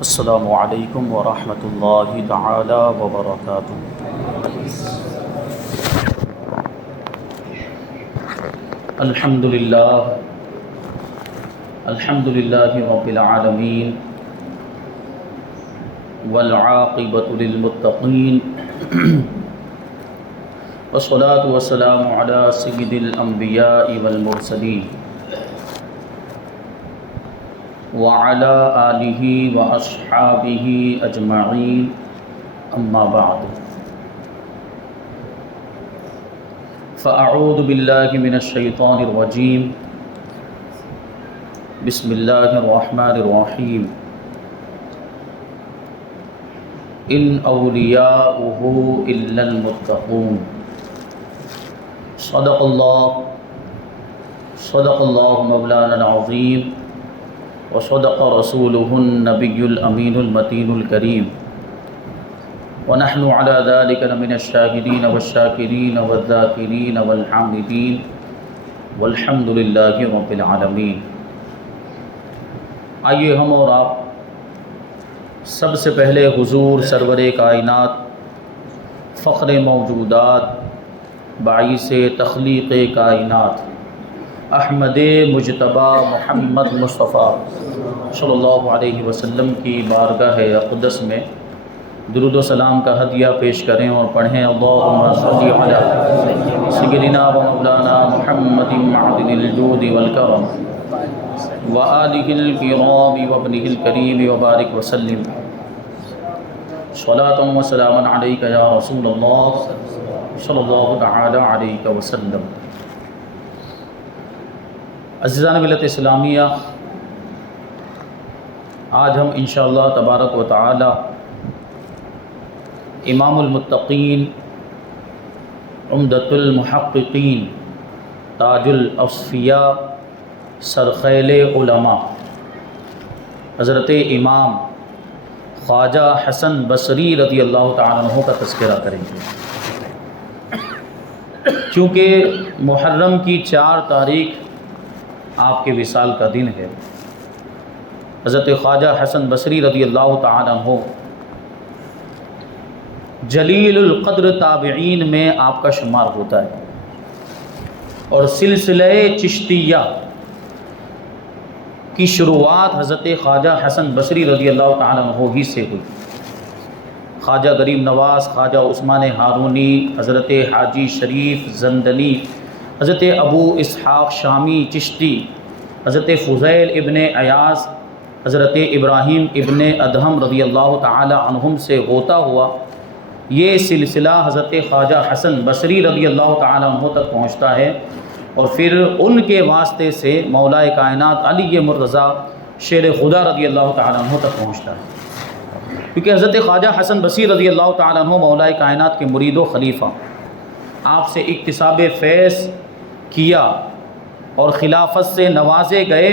السلام علیکم ورحمۃ اللہ تعالی وبرکاتہ۔ الحمد للہ رب العالمین والعاقبۃ للمتقین والصلاة والسلام علی سید الانبیاء والمرسلین وعلى آلہ واصحابہ اجمعین، اما بعد فاعوذ باللہ من الشیطان الرجیم، بسم اللہ الرحمن الرحیم۔ ان اولیاؤہ الا المتقون۔ صدق اللہ مولانا العظیم وصدق رسولہ النبی الامین المتین الکریم، ونحن على ذلك لمن الشاہدین والشاکرین والذاکرین والحامدین، والحمد للہ رب العالمین۔ آئیے ہم اور آپ سب سے پہلے حضور سرور کائنات، فخر موجودات، باعث تخلیق کائنات، احمد مجتبی محمد مصطفیٰ صلی اللہ علیہ وسلم کی بارگاہ اقدس میں درود و سلام کا ہدیہ پیش کریں اور پڑھیں، اللہم صلی علی سیدنا و مولانا محمد معدن الجود والکرم وآلہ الکرام وابنہ الکریم وبارک وسلم، صلاۃ و سلام علیک یا رسول اللہ صلی اللہ تعالی علیہ وسلم۔ عزیزان ملت اسلامیہ، آج ہم انشاءاللہ تبارک و تعالی امام المتقین، عمدۃ المحققین، تاج الاصفیاء، سرخیل علماء، حضرت امام خواجہ حسن بصری رضی اللہ تعالیٰ عنہ کا تذکرہ کریں گے۔ چونکہ محرم کی 4 تاریخ آپ کے وصال کا دن ہے، حضرت خواجہ حسن بصری رضی اللہ تعالیٰ عنہ جلیل القدر تابعین میں آپ کا شمار ہوتا ہے، اور سلسلہ چشتیہ کی شروعات حضرت خواجہ حسن بصری رضی اللہ تعالیٰ عنہ ہی سے ہوئی۔ خواجہ غریب نواز، خواجہ عثمان ہارونی، حضرت حاجی شریف زندنی، حضرت ابو اسحاق شامی چشتی، حضرت فضیل ابن عیاض، حضرت ابراہیم ابن ادہم رضی اللہ تعالی عنہم سے ہوتا ہوا یہ سلسلہ حضرت خواجہ حسن بصری رضی اللہ تعالی عنہ تک پہنچتا ہے، اور پھر ان کے واسطے سے مولا کائنات علی مرتضیٰ شیر خدا رضی اللہ تعالی عنہ تک پہنچتا ہے، کیونکہ حضرت خواجہ حسن بصری رضی اللہ تعالی عنہ مولا کائنات کے مرید و خلیفہ، آپ سے اکتساب فیض کیا اور خلافت سے نوازے گئے،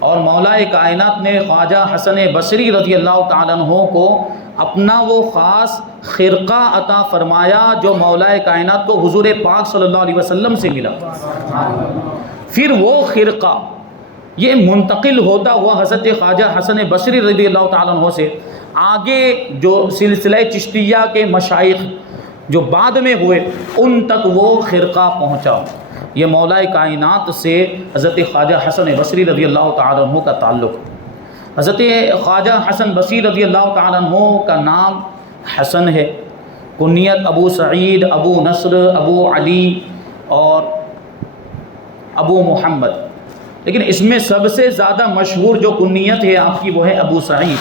اور مولا کائنات نے خواجہ حسن بصری رضی اللہ تعالیٰ عنہ کو اپنا وہ خاص خرقہ عطا فرمایا جو مولا کائنات کو حضور پاک صلی اللہ علیہ وسلم سے ملا۔ پھر وہ خرقہ یہ منتقل ہوتا ہوا حضرت خواجہ حسن بصری رضی اللہ تعالیٰ عنہ سے آگے جو سلسلہ چشتیہ کے مشائخ جو بعد میں ہوئے ان تک وہ خرقہ پہنچا۔ یہ مولا کائنات سے حضرت خواجہ حسن بصری رضی اللہ تعالیٰ عنہ کا تعلق۔ حضرت خواجہ حسن بصری رضی اللہ تعالیٰ عنہ کا نام حسن ہے، کنیت ابو سعید، ابو نصر، ابو علی اور ابو محمد، لیکن اس میں سب سے زیادہ مشہور جو کنیت ہے آپ کی وہ ہے ابو سعید۔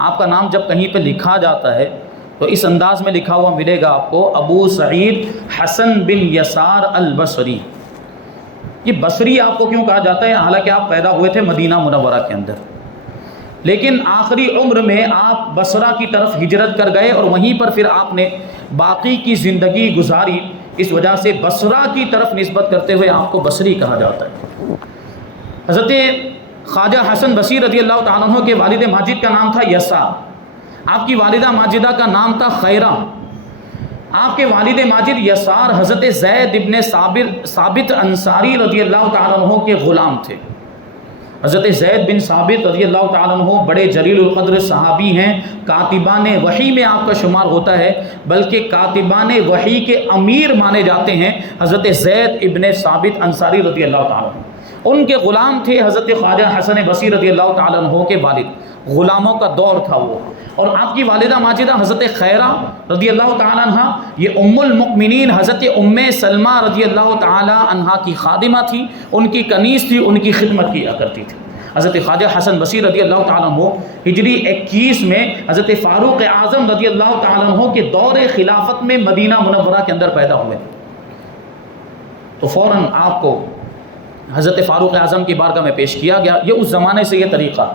آپ کا نام جب کہیں پہ لکھا جاتا ہے تو اس انداز میں لکھا ہوا ملے گا آپ کو، ابو سعید حسن بن یسار البصری۔ یہ بصری آپ کو کیوں کہا جاتا ہے؟ حالانکہ آپ پیدا ہوئے تھے مدینہ منورہ کے اندر، لیکن آخری عمر میں آپ بصرہ کی طرف ہجرت کر گئے اور وہیں پر پھر آپ نے باقی کی زندگی گزاری، اس وجہ سے بصرہ کی طرف نسبت کرتے ہوئے آپ کو بصری کہا جاتا ہے۔ حضرت خواجہ حسن بصری رضی اللہ تعالیٰ عنہ کے والد ماجد کا نام تھا یسار، آپ کی والدہ ماجدہ کا نام تھا خیرہ، آپ کے والد ماجد یسار حضرت زید ابن ثابت انصاری رضی اللہ تعالیٰ عنہ کے غلام تھے، حضرت زید بن ثابت رضی اللہ تعالیٰ عنہ بڑے جلیل القدر صحابی ہیں، کاتبان وحی میں آپ کا شمار ہوتا ہے، بلکہ کاتبان وحی کے امیر مانے جاتے ہیں حضرت زید ابن ثابت انصاری رضی اللہ تعالیٰ عنہ۔ ان کے غلام تھے حضرت خواجہ حسن بصری رضی اللہ تعالیٰ عنہ کے والد، غلاموں کا دور تھا وہ، اور آپ کی والدہ ماجدہ حضرت خیرہ رضی اللہ تعالیٰ عنہ یہ ام المؤمنین حضرت ام سلمہ رضی اللہ تعالیٰ عنہ کی خادمہ تھی، ان کی کنیز تھی، ان کی خدمت کیا کرتی تھی۔ حضرت خواجہ حسن بصری رضی اللہ تعالیٰ عنہ ہجری 21 میں حضرت فاروق اعظم رضی اللہ تعالیٰ عنہ کے دور خلافت میں مدینہ منورہ کے اندر پیدا ہوئے، تو فوراً آپ کو حضرت فاروق اعظم کی بارگاہ میں پیش کیا گیا۔ یہ اس زمانے سے یہ طریقہ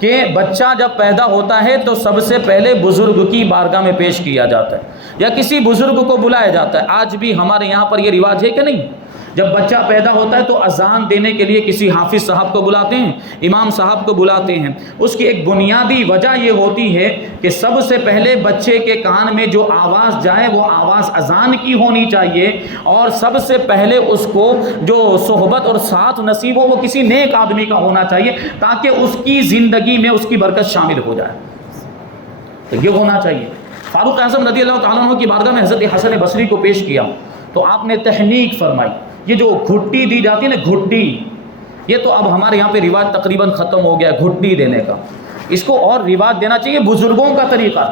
کہ بچہ جب پیدا ہوتا ہے تو سب سے پہلے بزرگ کی بارگاہ میں پیش کیا جاتا ہے یا کسی بزرگ کو بلایا جاتا ہے۔ آج بھی ہمارے یہاں پر یہ رواج ہے کہ نہیں؟ جب بچہ پیدا ہوتا ہے تو اذان دینے کے لیے کسی حافظ صاحب کو بلاتے ہیں، امام صاحب کو بلاتے ہیں۔ اس کی ایک بنیادی وجہ یہ ہوتی ہے کہ سب سے پہلے بچے کے کان میں جو آواز جائے وہ آواز اذان کی ہونی چاہیے، اور سب سے پہلے اس کو جو صحبت اور ساتھ نصیب ہو وہ کسی نیک آدمی کا ہونا چاہیے، تاکہ اس کی زندگی میں اس کی برکت شامل ہو جائے۔ تو یہ ہونا چاہیے۔ فاروق اعظم رضی اللہ تعالیٰ عنہ کی بارگاہ میں حضرت حسن بصری کو پیش کیا تو آپ نے تحنیک فرمائی۔ یہ جو گھٹی دی جاتی ہے نا، گھٹی، یہ تو اب ہمارے یہاں پہ رواج تقریباً ختم ہو گیا گھٹی دینے کا، اس کو اور رواج دینا چاہیے، بزرگوں کا طریقہ،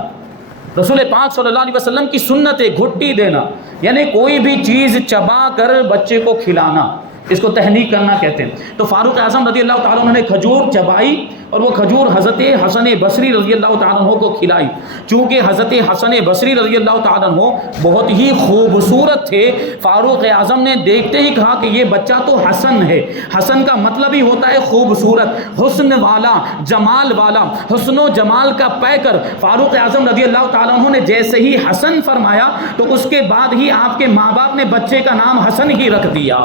رسول پاک صلی اللہ علیہ وسلم کی سنت ہے گھٹی دینا، یعنی کوئی بھی چیز چبا کر بچے کو کھلانا، اس کو تحنیک کرنا کہتے ہیں۔ تو فاروق اعظم رضی اللہ تعالیٰ عنہ نے کھجور چبائی اور وہ کھجور حضرت حسن بصری رضی اللہ تعالیٰ عنہ کو کھلائی۔ چونکہ حضرت حسن بصری رضی اللہ تعالیٰ عنہ بہت ہی خوبصورت تھے، فاروق اعظم نے دیکھتے ہی کہا کہ یہ بچہ تو حسن ہے۔ حسن کا مطلب ہی ہوتا ہے خوبصورت، حسن والا، جمال والا، حسن و جمال کا پیکر۔ فاروق اعظم رضی اللہ تعالیٰ عنہ نے جیسے ہی حسن فرمایا تو اس کے بعد ہی آپ کے ماں باپ نے بچے کا نام حسن ہی رکھ دیا۔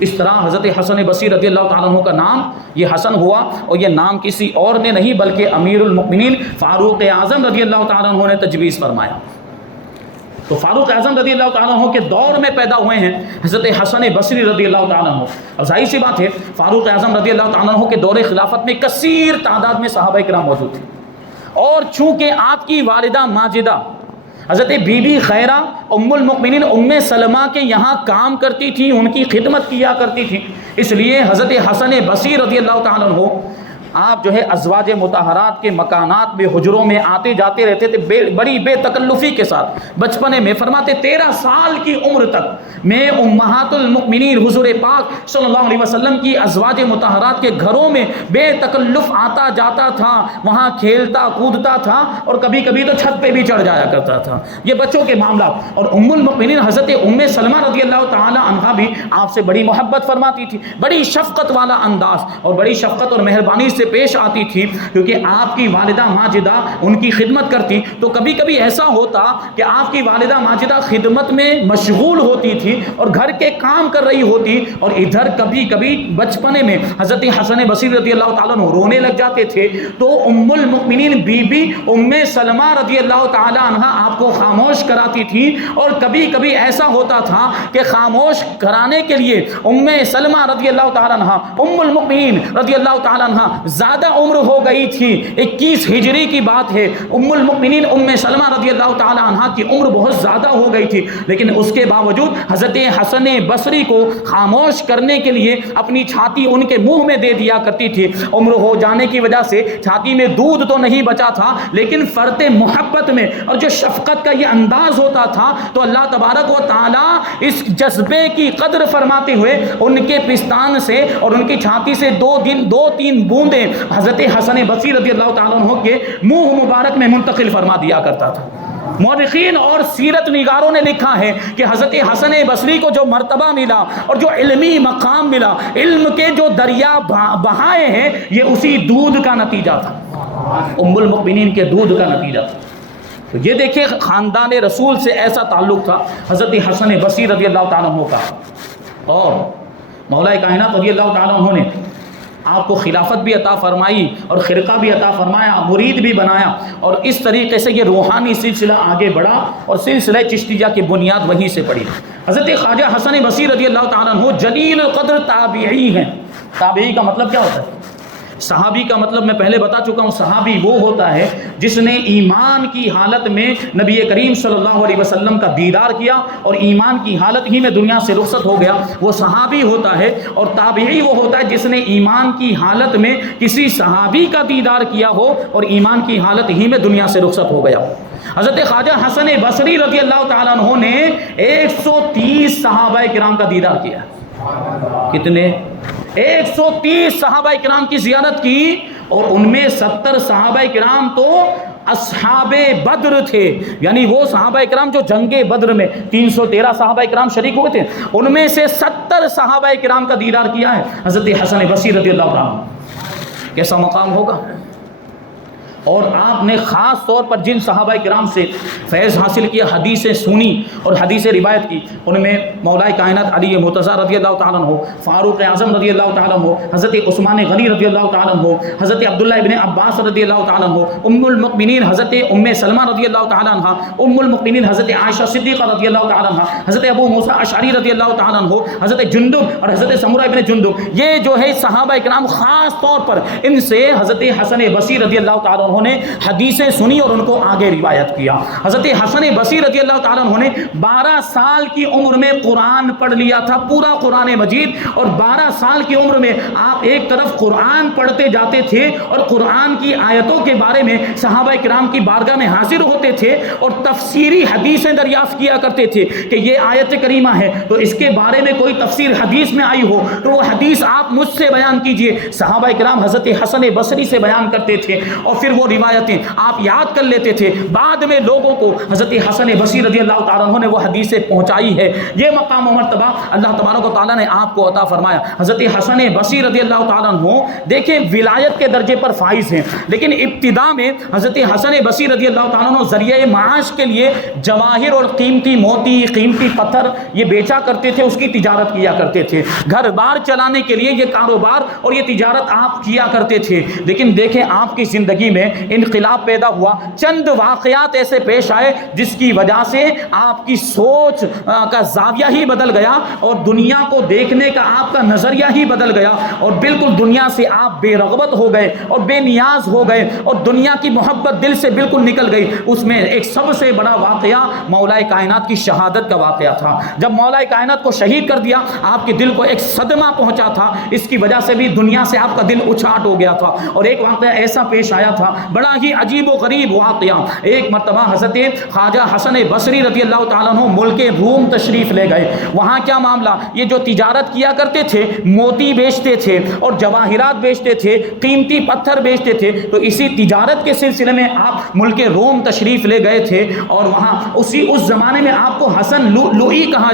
اس طرح حضرت حسن بصری رضی اللہ تعالیٰ عنہ کا نام یہ حسن ہوا، اور یہ نام کسی اور نے نہیں بلکہ امیر المؤمنین فاروق اعظم رضی اللہ تعالیٰ عنہ نے تجویز فرمایا۔ تو فاروق اعظم رضی اللہ تعالیٰ عنہ کے دور میں پیدا ہوئے ہیں حضرت حسن بصری رضی اللہ تعالیٰ عنہ۔ اب ظاہر سی بات ہے فاروق اعظم رضی اللہ تعالیٰ عنہ کے دور خلافت میں کثیر تعداد میں صحابہ کرام موجود تھے، اور چونکہ آپ کی والدہ ماجدہ حضرت بی بی خیرہ ام المؤمنین ام سلمہ کے یہاں کام کرتی تھی، ان کی خدمت کیا کرتی تھی، اس لیے حضرت حسن بصری رضی اللہ تعالیٰ عنہ آپ جو ہے ازواج مطہرات کے مکانات میں حجروں میں آتے جاتے رہتے تھے بڑی بے تکلفی کے ساتھ۔ بچپنے میں فرماتے 13 سال کی عمر تک میں امہات المؤمنین حضور پاک صلی اللہ علیہ وسلم کی ازواج مطہرات کے گھروں میں بے تکلف آتا جاتا تھا، وہاں کھیلتا کودتا تھا، اور کبھی کبھی تو چھت پہ بھی چڑھ جایا کرتا تھا۔ یہ بچوں کے معاملات۔ اور ام المؤمنین حضرت ام سلمہ رضی اللہ تعالی عنہا بھی آپ سے بڑی محبت فرماتی تھی، بڑی شفقت والا انداز اور بڑی شفقت اور مہربانی سے پیش آتی تھی، کیونکہ آپ کی والدہ ماجدہ ان کی خدمت کرتی۔ تو کبھی کبھی ایسا ہوتا کہ آپ کی والدہ ماجدہ خدمت میں مشغول ہوتی تھی اور گھر کے کام کر رہی ہوتی، اور ادھر کبھی کبھی بچپنے میں حضرت حسن بصری رضی اللہ تعالیٰ عنہ رونے لگ جاتے تھے، تو ام المؤمنین بی بی ام سلمہ رضی اللہ تعالیٰ عنہ آپ کو خاموش کراتی تھی۔ اور کبھی کبھی ایسا ہوتا تھا کہ خاموش کرانے کے لیے ام سلمہ رضی اللہ تعالیٰ عنہ ام المؤمنین رضی اللہ تعالیٰ عنہ زیادہ عمر ہو گئی تھی، 21 ہجری کی بات ہے، ام المؤمنین ام سلمہ رضی اللہ تعالی عنہا کی عمر بہت زیادہ ہو گئی تھی، لیکن اس کے باوجود حضرت حسن بصری کو خاموش کرنے کے لیے اپنی چھاتی ان کے منہ میں دے دیا کرتی تھی۔ عمر ہو جانے کی وجہ سے چھاتی میں دودھ تو نہیں بچا تھا، لیکن فرط محبت میں اور جو شفقت کا یہ انداز ہوتا تھا، تو اللہ تبارک و تعالی اس جذبے کی قدر فرماتے ہوئے ان کے پستان سے اور ان کی چھاتی سے 2-3 بوندیں حضرت حسن بصری رضی اللہ تعالیٰ عنہ کے منہ مبارک میں منتقل فرما دیا کرتا تھا۔ مورخین اور سیرت نگاروں نے لکھا ہے کہ حضرت حسن بصری کو جو مرتبہ ملا اور جو علمی مقام ملا، علم کے جو دریا بہائے ہیں، یہ اسی دودھ کا نتیجہ تھا، ام المؤمنین کے دودھ کا نتیجہ تھا۔ تو یہ دیکھیں خاندان رسول سے ایسا تعلق تھا حضرت حسن بصری رضی اللہ تعالیٰ عنہ کا، اور مولا کائنات رضی اللہ تعالیٰ عنہ نے آپ کو خلافت بھی عطا فرمائی اور خرقہ بھی عطا فرمایا، مرید بھی بنایا، اور اس طریقے سے یہ روحانی سلسلہ آگے بڑھا اور سلسلہ چشتیہ کی بنیاد وہیں سے پڑی۔ حضرت خواجہ حسن بصری رضی اللہ تعالیٰ عنہ جلیل القدر تابعی ہیں، تابعی کا مطلب کیا ہوتا ہے؟ صحابی کا مطلب میں پہلے بتا چکا ہوں، صحابی وہ ہوتا ہے جس نے ایمان کی حالت میں نبی کریم صلی اللہ علیہ وسلم کا دیدار کیا اور ایمان کی حالت ہی میں دنیا سے رخصت ہو گیا، وہ صحابی ہوتا ہے۔ اور تابعی وہ ہوتا ہے جس نے ایمان کی حالت میں کسی صحابی کا دیدار کیا ہو اور ایمان کی حالت ہی میں دنیا سے رخصت ہو گیا۔ حضرت خواجہ حسن بصری رضی اللہ تعالیٰ عنہ نے 130 صحابہ کرام کا دیدار کیا۔ کتنے؟ 130 صحابہ کرام کی زیارت کی، اور ان میں 70 صحابہ کرام تو اصحاب بدر تھے، یعنی وہ صحابہ کرام جو جنگ بدر میں 313 صحابہ کرام شریک ہوئے تھے، ان میں سے 70 صحابہ کرام کا دیدار کیا ہے حضرت حسن بصری رضی اللہ عنہ۔ کیسا مقام ہوگا؟ اور آپ نے خاص طور پر جن صحابہ کرام سے فیض حاصل کیا، حدیثیں سنی اور حدیثیں روایت کی، ان میں مولا کائنات علی مرتضی رضی اللہ تعالیٰ عنہ، فاروق اعظم رضی اللہ تعالیٰ عنہ، حضرت عثمان غنی رضی اللہ تعالیٰ عنہ، حضرت عبداللہ ابن عباس رضی اللہ تعالیٰ عنہ، ام المؤمنین حضرت ام سلمہ رضی اللہ تعالیٰ عنہ، ام المؤمنین حضرت عائشہ صدیقہ رضی اللہ تعالیٰ عنہ، حضرت ابو موسیٰ اشعری رضی اللہ تعالیٰ عنہ، حضرت جندب اور حضرت سمرہ ابن جندب، یہ جو ہے صحابہ کرام خاص طور پر ان سے حضرت حسن بصری رضی اللہ تعالیٰ عنہ نے حدیثیں سنی اور ان کو آگے روایت کیا۔ حضرت حسن بصری رضی اللہ تعالیٰ عنہ نے 12 سال کی عمر میں قرآن پڑھ لیا تھا، پورا قرآن مجید، اور 12 سال کی عمر میں آپ ایک طرف قرآن پڑھتے جاتے تھے اور قرآن کی آیتوں کے بارے میں صحابہ کرام کی بارگاہ میں حاضر ہوتے تھے اور تفسیری حدیثیں دریافت کیا کرتے تھے کہ یہ آیت کریمہ ہے تو اس کے بارے میں کوئی تفسیر حدیث میں آئی ہو تو وہ حدیث آپ مجھ سے بیان کیجئے۔ صحابہ کرام حضرت حسن بصری سے بیان کرتے تھے اور پھر وہ روایتیں آپ یاد کر لیتے تھے، بعد میں لوگوں کو حضرت حسن بصری رضی اللہ تعالیٰ عنہ نے وہ حدیثیں پہنچائی ہے۔ یہ مقام و مرتبہ اللہ تبارک و تعالیٰ نے آپ کو عطا فرمایا۔ حضرت حسن بصری رضی اللہ تعالیٰ عنہ دیکھیں ولایت کے درجے پر فائز ہیں، لیکن ابتدا میں حضرت حسن بصری رضی اللہ تعالیٰ عنہ ذریعہ معاش کے لیے جواہر اور قیمتی موتی، قیمتی پتھر یہ بیچا کرتے تھے، اس کی تجارت کیا کرتے تھے، گھر بار چلانے کے لیے یہ کاروبار اور یہ تجارت آپ کیا کرتے تھے۔ لیکن دیکھیں آپ کی زندگی میں انقلاب پیدا ہوا، چند واقعات ایسے پیش آئے جس کی وجہ سے آپ کی سوچ کا زاویہ ہی بدل گیا اور دنیا کو دیکھنے کا آپ کا نظریہ ہی بدل گیا اور بالکل دنیا سے آپ بے رغبت ہو گئے اور بے نیاز ہو گئے اور دنیا کی محبت دل سے بالکل نکل گئی۔ اس میں ایک سب سے بڑا واقعہ مولا کائنات کی شہادت کا واقعہ تھا۔ جب مولا کائنات کو شہید کر دیا آپ کے دل کو ایک صدمہ پہنچا تھا، اس کی وجہ سے بھی دنیا سے آپ کا دل اچاٹ ہو گیا تھا۔ اور ایک واقعہ ایسا پیش آیا تھا بڑا ہی عجیب و غریب واقعہ، ایک مرتبہ حضرت خواجہ حسن بصری رضی اللہ تعالیٰ عنہ ملک روم تشریف لے گئے۔ وہاں کیا معاملہ، یہ جو تجارت کیا کرتے تھے، موتی بیچتے تھے اور جواہرات بیچتے تھے، قیمتی پتھر بیچتے تھے، تو اسی تجارت کے سلسلے میں آپ ملک روم تشریف لے گئے تھے اور وہاں اس زمانے میں آپ کو حسن لؤلؤی کہا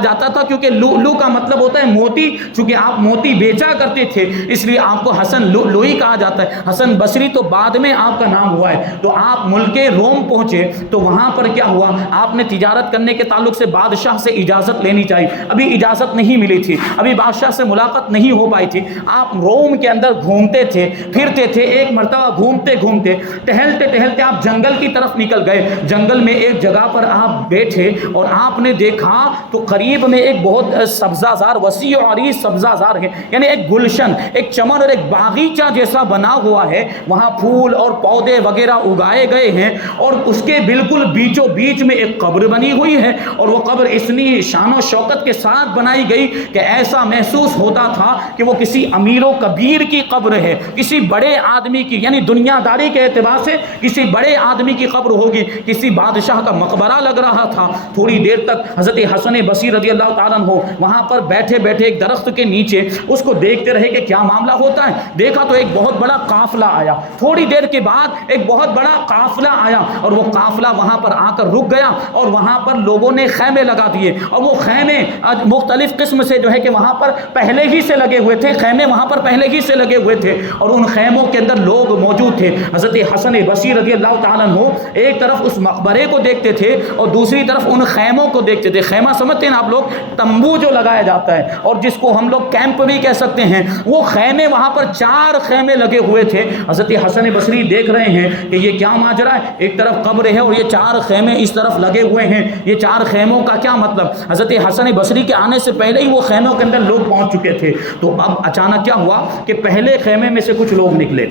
جاتا تھا کیونکہ لؤلؤ کا مطلب ہوتا ہے موتی، چونکہ آپ موتی بیچا کرتے تھے اس لیے آپ کو حسن لؤلؤی کہا جاتا ہے۔ حسن بصری تو بعد میں آپ کا نام ہوا ہے۔ تو آپ ملک روم پہنچے تو وہاں پر کیا ہوا، آپ نے تجارت کرنے کے تعلق سے بادشاہ سے اجازت لینی چاہیے، ابھی اجازت نہیں ملی تھی، ابھی بادشاہ سے ملاقات نہیں ہو پائی تھی۔ آپ روم کے اندر گھومتے تھے پھرتے تھے، ایک مرتبہ گھومتے گھومتے ٹہلتے ٹہلتے آپ جنگل کی طرف نکل گئے۔ جنگل میں ایک جگہ پر آپ بیٹھے اور آپ نے دیکھا تو قریب میں ایک بہت سبزہ زار، وسیع و عریض سبزہ زار ہے، یعنی ایک گلشن، ایک چمن اور ایک باغیچہ جیسا بنا ہوا ہے، وہاں پھول اور پودے وغیرہ اگائے گئے ہیں اور اس کے بالکل بیچوں بیچ میں ایک قبر بنی ہوئی ہے اور وہ قبر اتنی شان و شوکت کے ساتھ بنائی گئی کہ ایسا محسوس ہوتا تھا کہ وہ کسی امیر و کبیر کی قبر ہے، کسی بڑے آدمی کی، یعنی دنیا داری کے اعتبار سے کسی بڑے آدمی کی قبر ہوگی، کسی بادشاہ کا مقبرہ لگ رہا تھا۔ تھوڑی دیر تک حضرت حسن بصری رضی اللہ تعالیٰ عنہ وہاں پر بیٹھے بیٹھے ایک درخت کے نیچے اس کو دیکھتے رہے کہ کیا معاملہ ہوتا ہے۔ دیکھا تو ایک بہت بڑا قافلہ آیا، تھوڑی دیر کے بعد ایک بہت بڑا قافلہ آیا اور وہ قافلہ وہاں پر آ کر رک گیا اور وہاں پر لوگوں نے خیمے لگا دیے اور وہ خیمے مختلف قسم سے جو ہے کہ وہاں پر پہلے ہی سے لگے ہوئے تھے، خیمے وہاں پر پہلے ہی سے لگے ہوئے تھے اور ان خیموں کے اندر لوگ موجود تھے۔ حضرت حسن بصری رضی اللہ تعالیٰ عنہ ایک طرف اس مقبرے کو دیکھتے تھے اور دوسری طرف ان خیموں کو دیکھتے تھے۔ خیمہ سمجھتے ہیں آپ لوگ، تمبو جو لگایا جاتا ہے اور جس کو ہم لوگ کیمپ بھی کہہ سکتے ہیں، وہ خیمے وہاں پر 4 خیمے لگے ہوئے تھے۔ حضرت حسن بصری دیکھ رہے ہیں کہ یہ کیا ماجرا ہے، ایک طرف قبر ہے اور یہ 4 خیمے اس طرف لگے ہوئے ہیں، یہ 4 خیموں کا کیا مطلب؟ حضرت حسن بصری کے آنے سے پہلے ہی وہ خیموں کے اندر لوگ پہنچ چکے تھے۔ تو اب اچانک کیا ہوا کہ پہلے خیمے میں سے کچھ لوگ نکلے،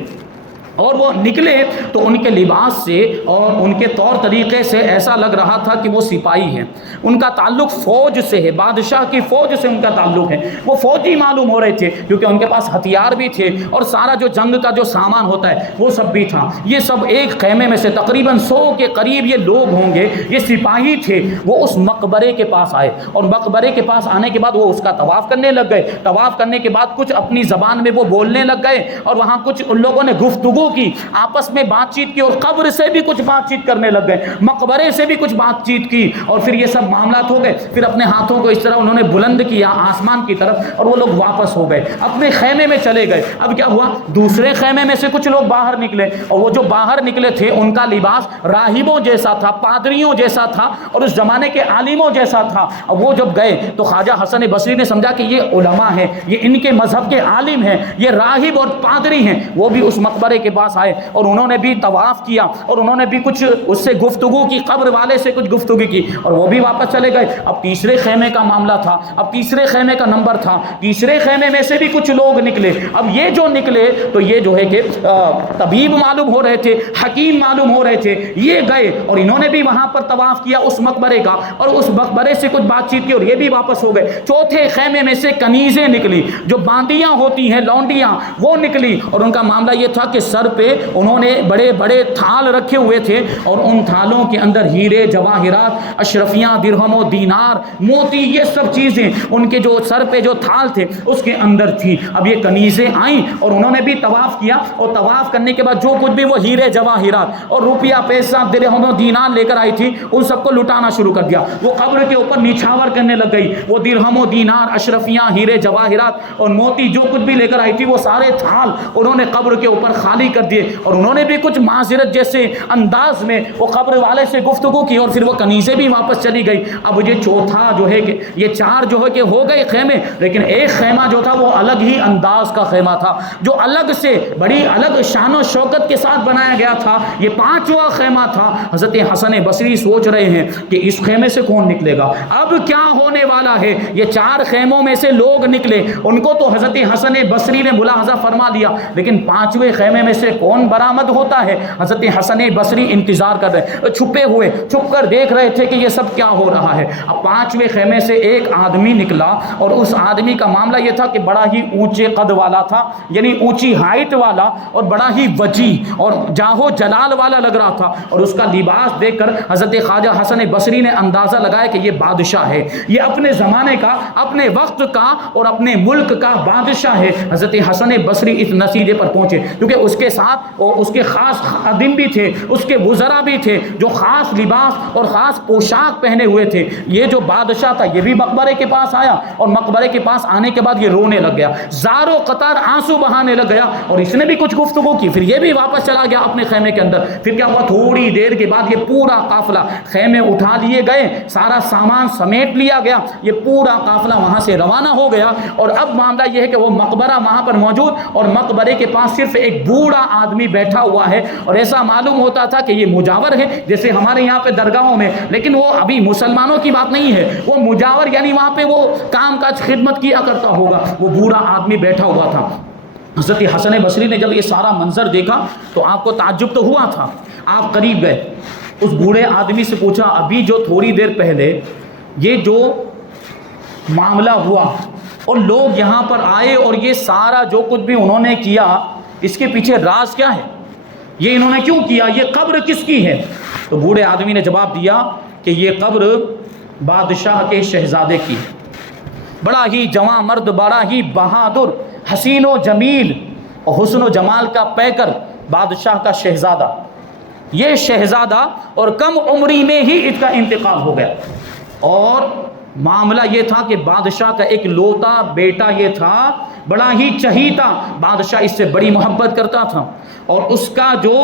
اور وہ نکلے تو ان کے لباس سے اور ان کے طور طریقے سے ایسا لگ رہا تھا کہ وہ سپاہی ہیں، ان کا تعلق فوج سے ہے، بادشاہ کی فوج سے ان کا تعلق ہے، وہ فوجی معلوم ہو رہے تھے کیونکہ ان کے پاس ہتھیار بھی تھے اور سارا جو جنگ کا جو سامان ہوتا ہے وہ سب بھی تھا۔ یہ سب ایک خیمے میں سے تقریباً 100 کے قریب یہ لوگ ہوں گے، یہ سپاہی تھے، وہ اس مقبرے کے پاس آئے، اور مقبرے کے پاس آنے کے بعد وہ اس کا طواف کرنے لگ گئے۔ طواف کرنے کے بعد کچھ اپنی زبان میں وہ بولنے لگ گئے، اور وہاں کچھ ان لوگوں نے گفتگو کی، آپس میں بات چیت کی، اور قبر سے بھی کچھ بات چیت کرنے لگ گئے، مقبرے سے بھی کچھ بات چیت کی، اور پھر یہ سب معاملات ہو گئے۔ پھر اپنے ہاتھوں کو اس طرح انہوں نے بلند کیا آسمان کی طرف، اور وہ لوگ واپس ہو گئے، اپنے خیمے میں چلے گئے۔ اب کیا ہوا، دوسرے خیمے میں سے کچھ لوگ باہر نکلے، اور وہ جو باہر نکلے تھے ان کا لباس راہبوں جیسا تھا، پادریوں جیسا تھا، اور اس زمانے کے عالموں جیسا تھا۔ اور وہ جب گئے تو خواجہ حسن بصری نے سمجھا کہ یہ علماء ہیں، یہ ان کے مذہب کے عالم ہیں، یہ راہب اور پادری ہیں۔ وہ بھی اس مقبرے کے پاس آئے اور انہوں نے بھی طواف کیا، اور انہوں نے بھی کچھ اس سے گفتگو کی، قبر والے سے کچھ گفتگو کی، اور وہ بھی واپس چلے گئے۔ اب تیسرے خیمے کا معاملہ تھا، اب تیسرے خیمے کا نمبر تھا، تیسرے خیمے میں سے بھی کچھ لوگ نکلے۔ اب یہ جو نکلے تو یہ جو ہے کہ طبیب معلوم ہو رہے تھے، حکیم معلوم ہو رہے تھے، یہ گئے اور انہوں نے بھی وہاں پر طواف کیا اس مقبرے کا، اور اس مقبرے سے کچھ بات چیت کی، اور یہ بھی واپس ہو گئے۔ چوتھے خیمے میں سے کنیزیں نکلی، جو باندیاں ہوتی ہیں، لونڈیاں، وہ نکلی، اور ان کا معاملہ یہ تھا کہ سر پہ انہوں نے بڑے بڑے تھال رکھے ہوئے تھے، اور ان تھالوں کے اندر ہیرے، جواہرات، اشرفیاں، درہم و دینار، موتی، یہ سب چیزیں ان کے جو سر پہ جو تھال تھے اس کے اندر تھی۔ اب یہ کنیزیں آئیں اور انہوں نے بھی طواف کیا، اور طواف کرنے کے بعد جو کچھ بھی وہ ہیرے، جواہرات اور روپیہ، پیسہ، درہم و دینار لے کر آئی تھی، ان سب کو لٹانا شروع کر دیا۔ وہ قبر کے اوپر نچھاور کرنے لگ گئی، وہ درہم و دینار، اشرفیاں، ہیرے، جواہرات اور موتی جو کچھ بھی لے کر آئی تھی، وہ سارے تھال انہوں نے قبر کے اوپر خالی کر دیے، اور انہوں نے بھی کچھ معذرت جیسے انداز میں وہ قبر والے سے گفتگو کی، اور پھر وہ کنیزیں بھی واپس چلی گئی۔ اب یہ چوتھا جو ہے کہ یہ 4 جو ہے کہ ہو گئے خیمے، لیکن ایک خیمہ جو تھا وہ الگ ہی انداز کا خیمہ تھا، جو الگ سے بڑی الگ شان و شوکت کے ساتھ بنایا گیا تھا، یہ 5واں خیمہ تھا۔ حضرت حسن بصری سوچ رہے ہیں کہ اس خیمے سے کون نکلے گا، اب کیا ہونے والا ہے۔ یہ 4 خیموں میں سے لوگ نکلے، ان کو تو حضرت حسن بصری نے ملاحظہ فرما لیا، لیکن 5ویں خیمے میں سے کون برآمد ہوتا ہے؟ حضرت حسن بصری انتظار کر رہے، چھپے ہوئے، چھپ کر دیکھ رہے تھے کہ یہ سب کیا ہو رہا ہے۔ اب 5ویں خیمے سے ایک آدمی نکلا، اور اس آدمی کا معاملہ یہ تھا کہ بڑا ہی اونچے قد والا تھا، یعنی اونچی ہائٹ والا، اور بڑا ہی وجیح اور جاہو جلال والا لگ رہا تھا، اور اس کا لباس دیکھ کر حضرت خواجہ حسن بصری نے اندازہ لگایا کہ یہ بادشاہ ہے، یہ اپنے زمانے کا، اپنے وقت کا اور اپنے ملک کا بادشاہ ہے۔ حضرت حسن بصری اس نتیجے پر پہنچے، کیونکہ اس کے ساتھ اس کے خاص خادم بھی تھے، اس کے وزراء بھی تھے، جو خاص لباس اور خاص پوشاک پہنے ہوئے تھے۔ یہ جو بادشاہ تھا یہ بھی مقبرے کے پاس آیا، اور مقبرے کے پاس آنے کے بعد یہ رونے لگ گیا، زار و قطار آنسو بہانے لگ گیا، اور اس نے بھی کچھ گفتگو کی، پھر یہ بھی واپس چلا گیا اپنے خیمے کے اندر۔ پھر کیا ہوا، تھوڑی دیر کے بعد یہ پورا قافلہ خیمے اٹھا لیے گئے، سارا سامان سمیٹ لیا گیا، یہ پورا قافلہ وہاں سے روانہ ہو گیا۔ اور اب معاملہ یہ ہے کہ وہ مقبرہ وہاں پر موجود، اور مقبرے کے پاس صرف ایک بوڑھا آدمی بیٹھا ہوا ہے، اور ایسا معلوم ہوتا تھا کہ یہ مجاور ہے، جیسے ہمارے یہاں پہ درگاہوں میں، لیکن وہ ابھی مسلمانوں کی بات نہیں ہے، وہ مجاور یعنی وہاں پہ وہ کام کاج خدمت کیا کرتا ہوگا، وہ بوڑھا آدمی بیٹھا ہوا تھا۔ حضرت حسن بصری نے جب یہ سارا منظر دیکھا تو آپ کو تعجب تو ہوا تھا، آپ قریب گئے، اس بوڑھے آدمی سے پوچھا، ابھی جو تھوڑی دیر پہلے یہ جو معاملہ ہوا اور لوگ یہاں پر آئے اور یہ سارا جو کچھ بھی انہوں نے کیا، اس کے پیچھے راز کیا ہے؟ یہ انہوں نے کیوں کیا؟ یہ قبر کس کی ہے؟ تو بوڑھے آدمی نے جواب دیا کہ یہ قبر بادشاہ کے شہزادے کی ہے، بڑا ہی جواں مرد، بڑا ہی بہادر، حسین و جمیل اور حسن و جمال کا پیکر بادشاہ کا شہزادہ، یہ شہزادہ اور کم عمری میں ہی اس کا انتقال ہو گیا۔ اور معاملہ یہ تھا کہ بادشاہ کا ایک لوتا بیٹا یہ تھا بڑا ہی چہیتا بادشاہ اس سے بڑی محبت کرتا تھا، اور اس کا جو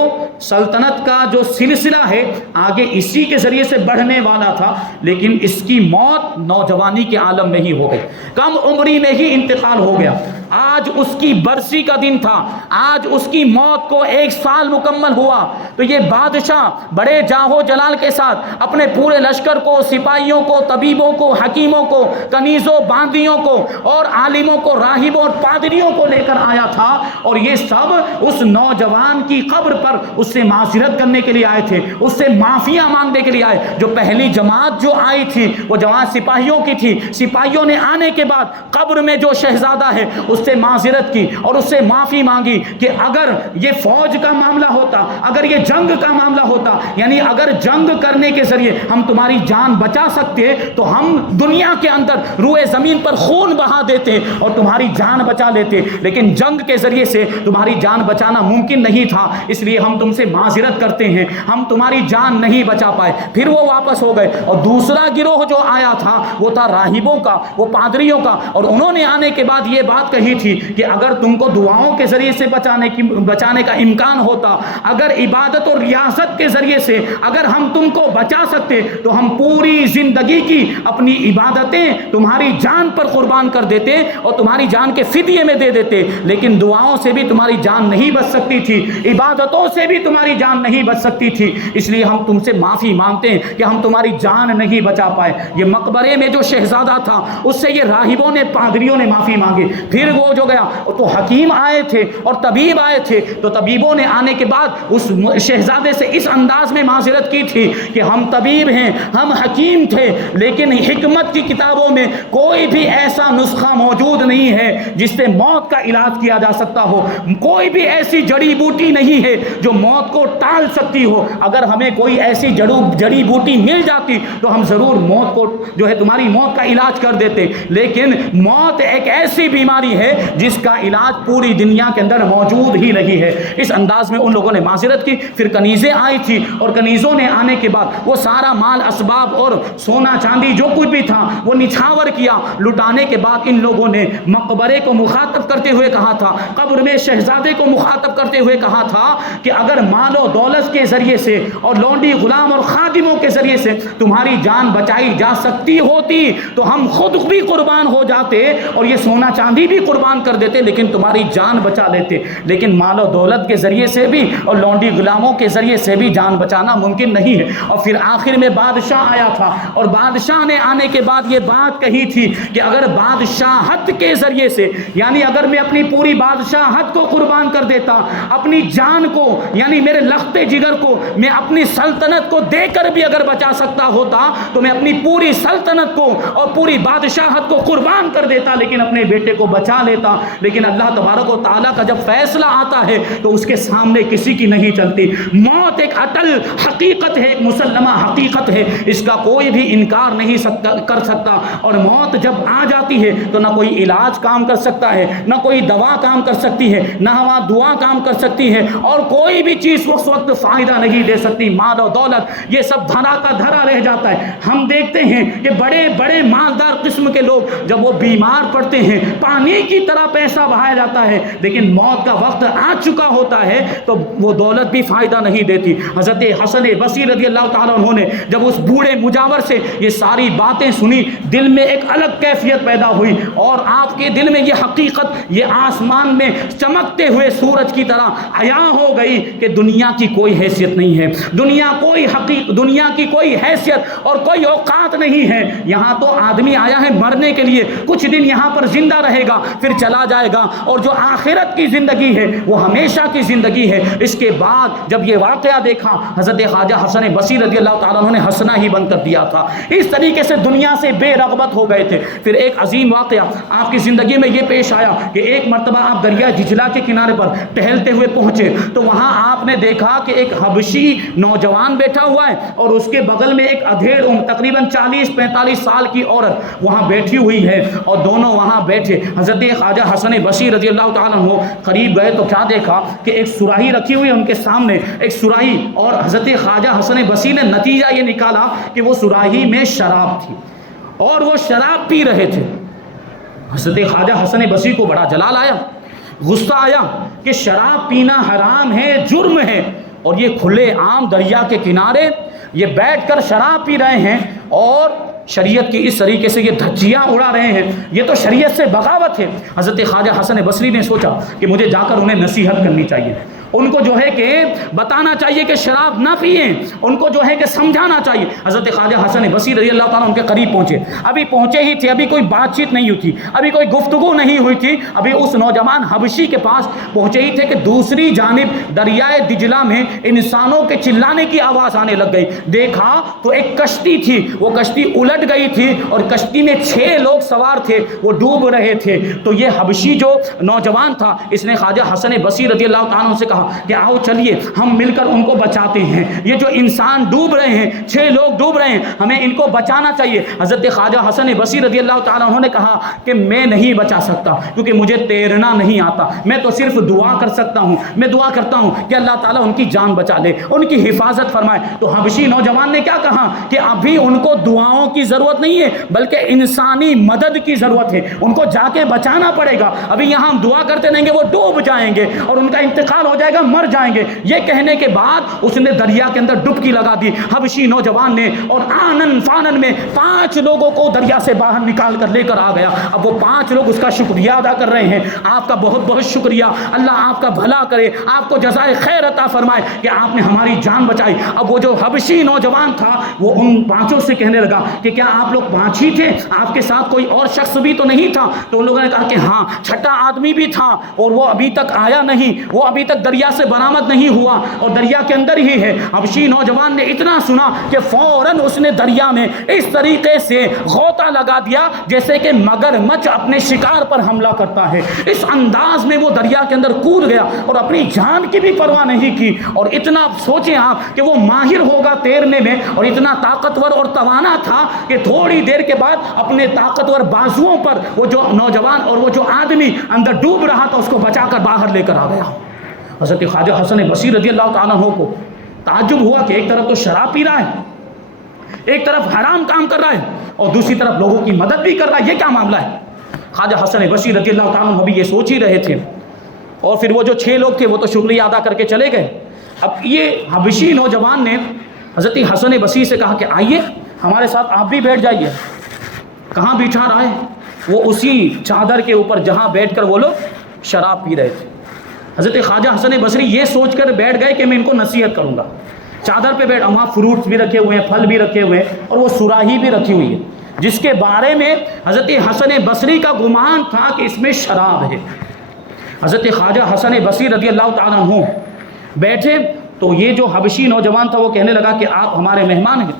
سلطنت کا جو سلسلہ ہے آگے اسی کے ذریعے سے بڑھنے والا تھا، لیکن اس کی موت نوجوانی کے عالم میں ہی ہو گئی، کم عمری میں ہی انتقال ہو گیا۔ آج اس کی برسی کا دن تھا، آج اس کی موت کو 1 سال مکمل ہوا، تو یہ بادشاہ بڑے جاہ و جلال کے ساتھ اپنے پورے لشکر کو، سپاہیوں کو، طبیبوں کو، حکیموں کو، کنیزوں، باندیوں کو اور عالموں کو، راہبوں اور پادریوں کو لے کر آیا تھا، اور یہ سب اس نوجوان کی قبر پر اس سے معذرت کرنے کے لیے آئے تھے، اس سے معافیاں مانگنے کے لیے آئے۔ جو پہلی جماعت جو آئی تھی وہ جماعت سپاہیوں کی تھی، سپاہیوں نے آنے کے بعد قبر میں جو شہزادہ ہے اس سے معذرت کی اور اس سے معافی مانگی کہ اگر یہ فوج کا معاملہ ہوتا، اگر یہ جنگ کا معاملہ ہوتا، یعنی اگر جنگ کرنے کے ذریعے ہم تمہاری جان بچا سکتے تو ہم دنیا کے اندر روئے زمین پر خون بہا دیتے اور تمہاری جان بچا لیتے، لیکن جنگ کے ذریعے سے تمہاری جان بچانا ممکن نہیں تھا، اس لیے ہم تم سے معذرت کرتے ہیں، ہم تمہاری جان نہیں بچا پائے۔ پھر وہ واپس ہو گئے، اور دوسرا گروہ جو آیا تھا وہ تھا راہبوں کا، وہ پادریوں کا، اور انہوں نے آنے کے بعد یہ بات کہی تھی کہ اگر تم کو دعاؤں کے ذریعے سے بچانے کا امکان ہوتا، اگر عبادت اور ریاست کے ذریعے سے اگر ہم تم کو بچا سکتے تو ہم پوری زندگی کی اپنی عبادتیں تمہاری جان پر قربان کر دیتے اور تمہاری جان کے فدیے میں دے دیتے، لیکن دعاؤں سے بھی تمہاری جان نہیں بچ سکتی تھی، عبادتوں سے بھی تمہاری جان نہیں بچ سکتی تھی، اس لیے ہم تم سے معافی مانگتے ہیں کہ ہم تمہاری جان نہیں بچا پائے۔ یہ مقبرے میں جو شہزادہ تھا اس سے یہ راہبوں نے، پادریوں نے معافی مانگی۔ پھر وہ جو گیا تو حکیم آئے تھے اور طبیب آئے تھے، تو طبیبوں نے آنے کے بعد اس شہزادے سے اس انداز میں معذرت کی تھی کہ ہم طبیب ہیں، ہم حکیم تھے، لیکن حکمت کی کتابوں میں کوئی بھی ایسا نسخہ موجود نہیں ہے جس سے موت کا علاج کیا جا سکتا ہو، کوئی بھی ایسی جڑی بوٹی نہیں ہے جو موت کو ٹال سکتی ہو۔ اگر ہمیں کوئی ایسی جڑی بوٹی مل جاتی تو ہم ضرور موت کو جو ہے تمہاری موت کا علاج کر دیتے، لیکن موت ایک ایسی بیماری ہے جس کا علاج پوری دنیا کے اندر موجود ہی نہیں ہے۔ اس انداز میں ان لوگوں نے معذرت کی۔ پھر کنیزیں آئی تھی، اور کنیزوں نے آنے کے بعد وہ سارا مال اسباب اور سونا چاندی جو کچھ بھی تھا وہ نچھاور کیا۔ لٹانے کے بعد ان لوگوں نے مقبرے کو مخاطب کرتے ہوئے کہا تھا، قبر میں شہزادے کو مخاطب کرتے ہوئے کہا تھا کہ اگر مال و دولت کے ذریعے سے اور لونڈی غلام اور خادموں کے ذریعے سے تمہاری جان بچائی جا سکتی ہوتی تو ہم خود بھی قربان ہو جاتے اور یہ سونا چاندی بھی قربان کر دیتے، لیکن تمہاری جان بچا لیتے، لیکن مال و دولت کے ذریعے سے بھی اور لونڈی غلاموں کے ذریعے سے بھی جان بچانا ممکن نہیں ہے۔ اور پھر آخر میں بادشاہ آیا تھا، اور بادشاہ نے آنے کے بعد یہ بات کہی تھی کہ اگر بادشاہت کے ذریعے سے، یعنی اگر میں اپنی پوری بادشاہت کو قربان کر دیتا، اپنی جان کو یعنی میرے لختے جگر کو میں اپنی سلطنت کو دے کر بھی اگر بچا سکتا ہوتا تو میں اپنی پوری سلطنت کو اور پوری بادشاہت کو قربان کر دیتا، لیکن اپنے بیٹے کو بچا لیتا۔ لیکن اللہ تبارک و تعالیٰ کا جب فیصلہ آتا ہے تو اس کے سامنے کسی کی نہیں چلتی۔ موت ایک اٹل حقیقت ہے، ایک مسلمہ حقیقت ہے، اس کا کوئی بھی انکار نہیں کر سکتا، اور موت جب آ جاتی ہے تو نہ کوئی علاج کام کر سکتا ہے، نہ کوئی دوا کام کر سکتی ہے، نہ ہوا دعا کام کر سکتی ہے، اور کوئی بھی چیز اس وقت فائدہ نہیں دے سکتی۔ مال و دولت یہ سب دھرا کا دھرا رہ جاتا ہے۔ ہم دیکھتے ہیں کہ بڑے بڑے مالدار قسم کے لوگ جب وہ بیمار پڑتے ہیں پانی کی طرح پیسہ بہایا جاتا ہے، لیکن موت کا وقت آ چکا ہوتا ہے تو وہ دولت بھی فائدہ نہیں دیتی۔ حضرت حسن بصری رضی اللہ تعالیٰ عنہ نے جب اس بوڑھے مجاور سے یہ ساری باتیں سنی، دل میں ایک الگ کیفیت پیدا ہوئی، اور آپ کے دل میں یہ حقیقت، یہ آسمان میں چمکتے ہوئے سورج کی طرح عیاں ہو گئی کہ دنیا کی کوئی حیثیت نہیں ہے، دنیا کی کوئی حیثیت اور کوئی اوقات نہیں ہے۔ یہاں تو آدمی آیا ہے مرنے کے لیے، کچھ دن یہاں پر زندہ رہے گا پھر چلا جائے گا، اور جو آخرت کی زندگی ہے وہ ہمیشہ کی زندگی ہے۔ اس کے بعد جب یہ واقعہ دیکھا، حضرت خواجہ حسن بصری رضی اللہ تعالیٰ عنہ نے ہنسنا ہی بند کر دیا تھا، اس طریقے سے دنیا سے بے رغبت ہو گئے تھے۔ پھر ایک عظیم واقعہ آپ کی زندگی میں یہ پیش آیا کہ ایک مرتبہ آپ دریا دجلہ کے کنارے پر ٹہلتے ہوئے پہنچے تو وہاں آپ نے دیکھا کہ ایک حبشی نوجوان بیٹھا ہوا ہے، اور اس کے بغل میں ایک ادھیڑ تقریباً 40-45 سال کی عورت وہاں بیٹھی ہوئی ہے، اور دونوں وہاں بیٹھے۔ حضرت خواجہ حسن بصری رضی اللہ تعالیٰ عنہ قریب گئے تو کیا دیکھا کہ ایک سراہی رکھی ہوئی ہے ان کے سامنے، ایک سراہی، اور حضرت خواجہ حسن بصری نے نتیجہ یہ نکالا کہ وہ سراہی میں شراب تھی اور وہ شراب پی رہے تھے۔ حضرت خواجہ حسن بصری کو بڑا جلال آیا، غصہ آیا کہ شراب پینا حرام ہے، جرم ہے، اور یہ کھلے عام دریا کے کنارے یہ بیٹھ کر شراب پی رہے ہیں اور شریعت کی اس طریقے سے یہ دھجیاں اڑا رہے ہیں، یہ تو شریعت سے بغاوت ہے۔ حضرت خواجہ حسن بصری نے سوچا کہ مجھے جا کر انہیں نصیحت کرنی چاہیے، ان کو جو ہے کہ بتانا چاہیے کہ شراب نہ پئیں، ان کو جو ہے کہ سمجھانا چاہیے۔ حضرت خواجہ حسن بصری رضی اللہ تعالیٰ ان کے قریب پہنچے، ابھی پہنچے ہی تھے، ابھی کوئی بات چیت نہیں ہوئی تھی، ابھی کوئی گفتگو نہیں ہوئی تھی، ابھی اس نوجوان حبشی کے پاس پہنچے ہی تھے کہ دوسری جانب دریائے دجلہ میں انسانوں کے چلانے کی آواز آنے لگ گئی۔ دیکھا تو ایک کشتی تھی، وہ کشتی الٹ گئی تھی اور کشتی میں 6 لوگ سوار تھے، وہ ڈوب رہے تھے۔ تو یہ حبشی جو نوجوان تھا، اس نے خواجہ حسن بصری رضی اللہ تعالیٰ سے کہا کہ آؤ چلیے ہم مل کر ان کو بچاتے ہیں، یہ جو انسان ڈوب رہے ہیں، 6 لوگ ڈوب رہے ہیں، ہمیں ان کو بچانا چاہیے۔ حضرت خواجہ حسن بصری رضی اللہ تعالیٰ عنہ نے کہا کہ میں نہیں بچا سکتا کیونکہ مجھے تیرنا نہیں آتا، میں تو صرف دعا کر سکتا ہوں، میں دعا کرتا ہوں کہ اللہ تعالیٰ ان کی جان بچا لے، ان کی حفاظت فرمائے۔ تو حبشی نوجوان نے کیا کہا کہ ابھی ان کو دعاؤں کی ضرورت نہیں ہے بلکہ انسانی مدد کی ضرورت ہے، ان کو جا کے بچانا پڑے گا، ابھی یہاں ہم دعا کرتے رہیں گے وہ ڈوب جائیں گے اور ان کا انتقال ہو جائے گا، مر جائیں گے۔ یہ کہنے کے بعد اس نے دریا کے اندر ڈبکی لگا دی حبشی نوجوان نے، اور آنن فانن میں 5 لوگوں کو دریا سے باہر نکال کر لے کر آ گیا۔ اب وہ 5 لوگ اس کا شکریہ ادا کر رہے ہیں، آپ کا بہت بہت شکریہ، اللہ آپ کا بھلا کرے، آپ کو جزائے خیر عطا فرمائے کہ آپ نے ہماری جان بچائی۔ اب وہ جو حبشی نوجوان تھا وہ ان 5 سے کہنے لگا کہ کیا آپ لوگ 5 ہی تھے، آپ کے ساتھ کوئی اور شخص بھی تو نہیں تھا؟ تو ان لوگوں نے کہا کہ ہاں، 6واں آدمی بھی تھا اور وہ ابھی تک آیا نہیں، وہ ابھی تک دریا سے برآمد نہیں ہوا اور دریا کے اندر ہی ہے۔ حبشی نوجوان نے اتنا سنا کہ فوراً اس نے دریا میں اس طریقے سے غوطہ لگا دیا جیسے کہ مگرمچھ اپنے شکار پر حملہ کرتا ہے، اس انداز میں وہ دریا کے اندر کود گیا اور اپنی جان کی بھی پرواہ نہیں کی۔ اور اتنا سوچیں آپ کہ وہ ماہر ہوگا تیرنے میں اور اتنا طاقتور اور توانا تھا کہ تھوڑی دیر کے بعد اپنے طاقتور بازوؤں پر وہ جو نوجوان اور وہ جو آدمی اندر ڈوب رہا تھا اس کو بچا کر باہر لے کر آ گیا۔ حضرت خواجہ حسن بصری رضی اللہ تعالیٰ عنہ کو تعجب ہوا کہ ایک طرف تو شراب پی رہا ہے، ایک طرف حرام کام کر رہا ہے اور دوسری طرف لوگوں کی مدد بھی کر رہا ہے، یہ کیا معاملہ ہے؟ خواجہ حسن بصری رضی اللہ تعالیٰ عنہ بھی یہ سوچ ہی رہے تھے، اور پھر وہ جو 6 لوگ تھے وہ تو شکریہ ادا کر کے چلے گئے۔ اب یہ حبشی نوجوان نے حضرت حسن بصری سے کہا کہ آئیے ہمارے ساتھ آپ بھی بیٹھ جائیے۔ کہاں بٹھا رہا ہے؟ وہ اسی چادر کے اوپر جہاں بیٹھ کر وہ لوگ شراب پی رہے تھے۔ حضرت خواجہ حسن بصری یہ سوچ کر بیٹھ گئے کہ میں ان کو نصیحت کروں گا، چادر پہ بیٹھ، وہاں فروٹس بھی رکھے ہوئے ہیں، پھل بھی رکھے ہوئے ہیں اور وہ سراہی بھی رکھی ہوئی ہے جس کے بارے میں حضرت حسن بصری کا گمان تھا کہ اس میں شراب ہے۔ حضرت خواجہ حسن بصری رضی اللہ تعالیٰ عنہ بیٹھے تو یہ جو حبشی نوجوان تھا وہ کہنے لگا کہ آپ ہمارے مہمان ہیں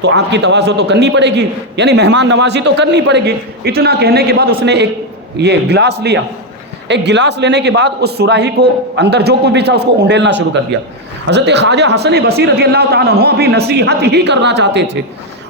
تو آپ کی تواضع تو کرنی پڑے گی، یعنی مہمان نوازی تو کرنی پڑے گی۔ اتنا کہنے کے بعد اس نے ایک یہ گلاس لیا، ایک گلاس لینے کے بعد اس سراہی کو اندر جو کچھ بھی تھا اس کو اونڈیلنا شروع کر دیا۔ حضرت خواجہ حسن بصری رضی اللہ تعالیٰ عنہ ابھی نصیحت ہی کرنا چاہتے تھے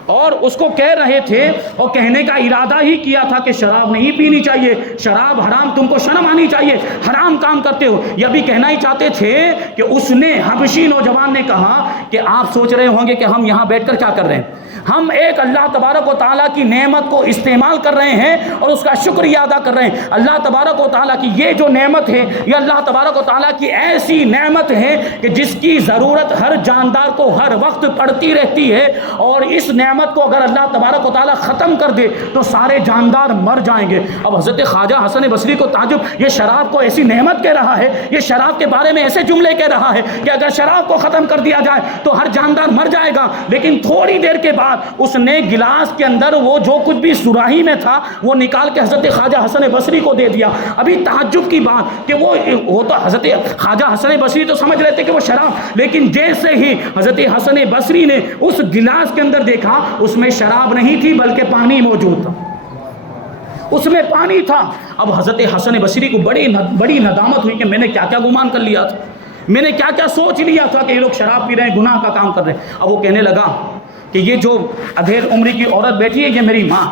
اور اس کو کہہ رہے تھے اور کہنے کا ارادہ ہی کیا تھا کہ شراب نہیں پینی چاہیے، شراب حرام، تم کو شرم آنی چاہیے، حرام کام کرتے ہو، یہ بھی کہنا ہی چاہتے تھے کہ اس نے حبشی نوجوان نے کہا کہ آپ سوچ رہے ہوں گے کہ ہم یہاں بیٹھ کر کیا کر رہے ہیں، ہم ایک اللہ تبارک و تعالیٰ کی نعمت کو استعمال کر رہے ہیں اور اس کا شکریہ ادا کر رہے ہیں۔ اللہ تبارک و تعالیٰ کی یہ جو نعمت ہے یہ اللہ تبارک و تعالیٰ کی ایسی نعمت ہے کہ جس کی ضرورت ہر جاندار کو ہر وقت پڑتی رہتی ہے، اور اس نعمت کو اگر اللہ تبارک و تعالیٰ ختم کر دے تو سارے جاندار مر جائیں گے۔ اب حضرت خواجہ حسن بصری کو تعجب، یہ شراب کو ایسی نعمت کہہ رہا ہے، یہ شراب کے بارے میں ایسے جملے کہہ رہا ہے کہ اگر شراب کو ختم کر دیا جائے تو ہر جاندار مر جائے گا۔ لیکن تھوڑی دیر کے بعد اس نے گلاس کے اندر وہ جو کچھ بھی سراہی میں تھا وہ نکال کے حضرت خواجہ حسن بصری کو دے دیا۔ ابھی تعجب کی بات کہ وہ تو حضرت خواجہ حسن بصری تو سمجھ رہے تھے کہ وہ شراب، لیکن جیسے ہی حضرت حسن بصری نے اس گلاس کے اندر دیکھا اس میں شراب نہیں تھی بلکہ پانی موجود تھا، اس میں پانی تھا۔ اب حضرت حسن بصری کو بڑی ندامت ہوئی کہ میں نے کیا کیا گمان کر لیا تھا، میں نے کیا کیا سوچ لیا تھا کہ یہ لوگ شراب پی رہے ہیں، گناہ کا کام کر رہے ہیں۔ اب وہ کہنے لگا کہ یہ جو ادھیڑ عمری کی عورت بیٹھی ہے یہ میری ماں،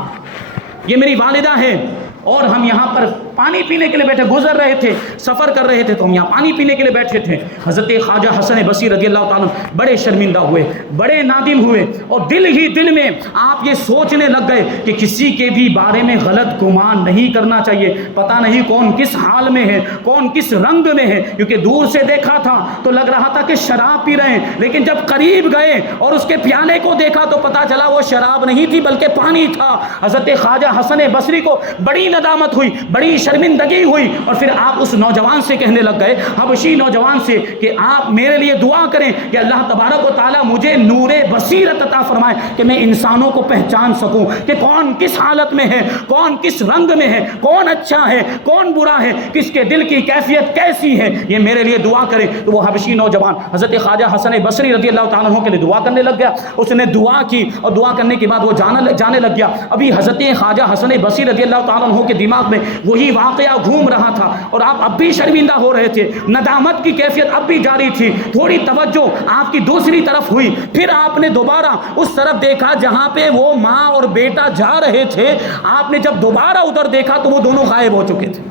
یہ میری والدہ ہے، اور ہم یہاں پر پانی پینے کے لیے بیٹھے، گزر رہے تھے، سفر کر رہے تھے تو ہم یہاں پانی پینے کے لیے بیٹھے تھے۔ حضرت خواجہ حسن بصری رضی اللہ تعالیٰ بڑے شرمندہ ہوئے، بڑے نادم ہوئے، اور دل ہی دل میں آپ یہ سوچنے لگ گئے کہ کسی کے بھی بارے میں غلط گمان نہیں کرنا چاہیے، پتہ نہیں کون کس حال میں ہے، کون کس رنگ میں ہے، کیونکہ دور سے دیکھا تھا تو لگ رہا تھا کہ شراب پی رہے ہیں، لیکن جب قریب گئے اور اس کے پیالے کو دیکھا تو پتہ چلا وہ شراب نہیں تھی بلکہ پانی تھا۔ حضرت خواجہ حسن بصری کو بڑی ندامت ہوئی، بڑی شرمندگی ہوئی، اور پھر آپ اس نوجوان سے کہنے لگ گئے، حبشی نوجوان سے، کہ آپ میرے لیے دعا کریں کہ اللہ تبارک و تعالیٰ مجھے نور بصیرت عطا فرمائے کہ میں انسانوں کو پہچان سکوں کہ کون کس حالت میں ہے، کون کس رنگ میں ہے، کون اچھا ہے، کون برا ہے، کس کے دل کی کیفیت کیسی ہے، یہ میرے لیے دعا کریں۔ تو وہ حبشی نوجوان حضرت خواجہ حسن بصری رضی اللہ تعالیٰ عنہ کے لیے دعا کرنے لگ گیا۔ اس نے دعا کی اور دعا کرنے کے بعد وہ جانے لگ گیا۔ ابھی حضرت خواجہ حسن بصری رضی اللہ تعالیٰ عنہ کے دماغ میں وہی واقعہ گھوم رہا تھا، اور آپ اب بھی شرمندہ ہو رہے تھے، ندامت کی کیفیت اب بھی جاری تھی۔ تھوڑی توجہ آپ کی دوسری طرف ہوئی، پھر آپ نے دوبارہ اس طرف دیکھا جہاں پہ وہ ماں اور بیٹا جا رہے تھے۔ آپ نے جب دوبارہ ادھر دیکھا تو وہ دونوں غائب ہو چکے تھے،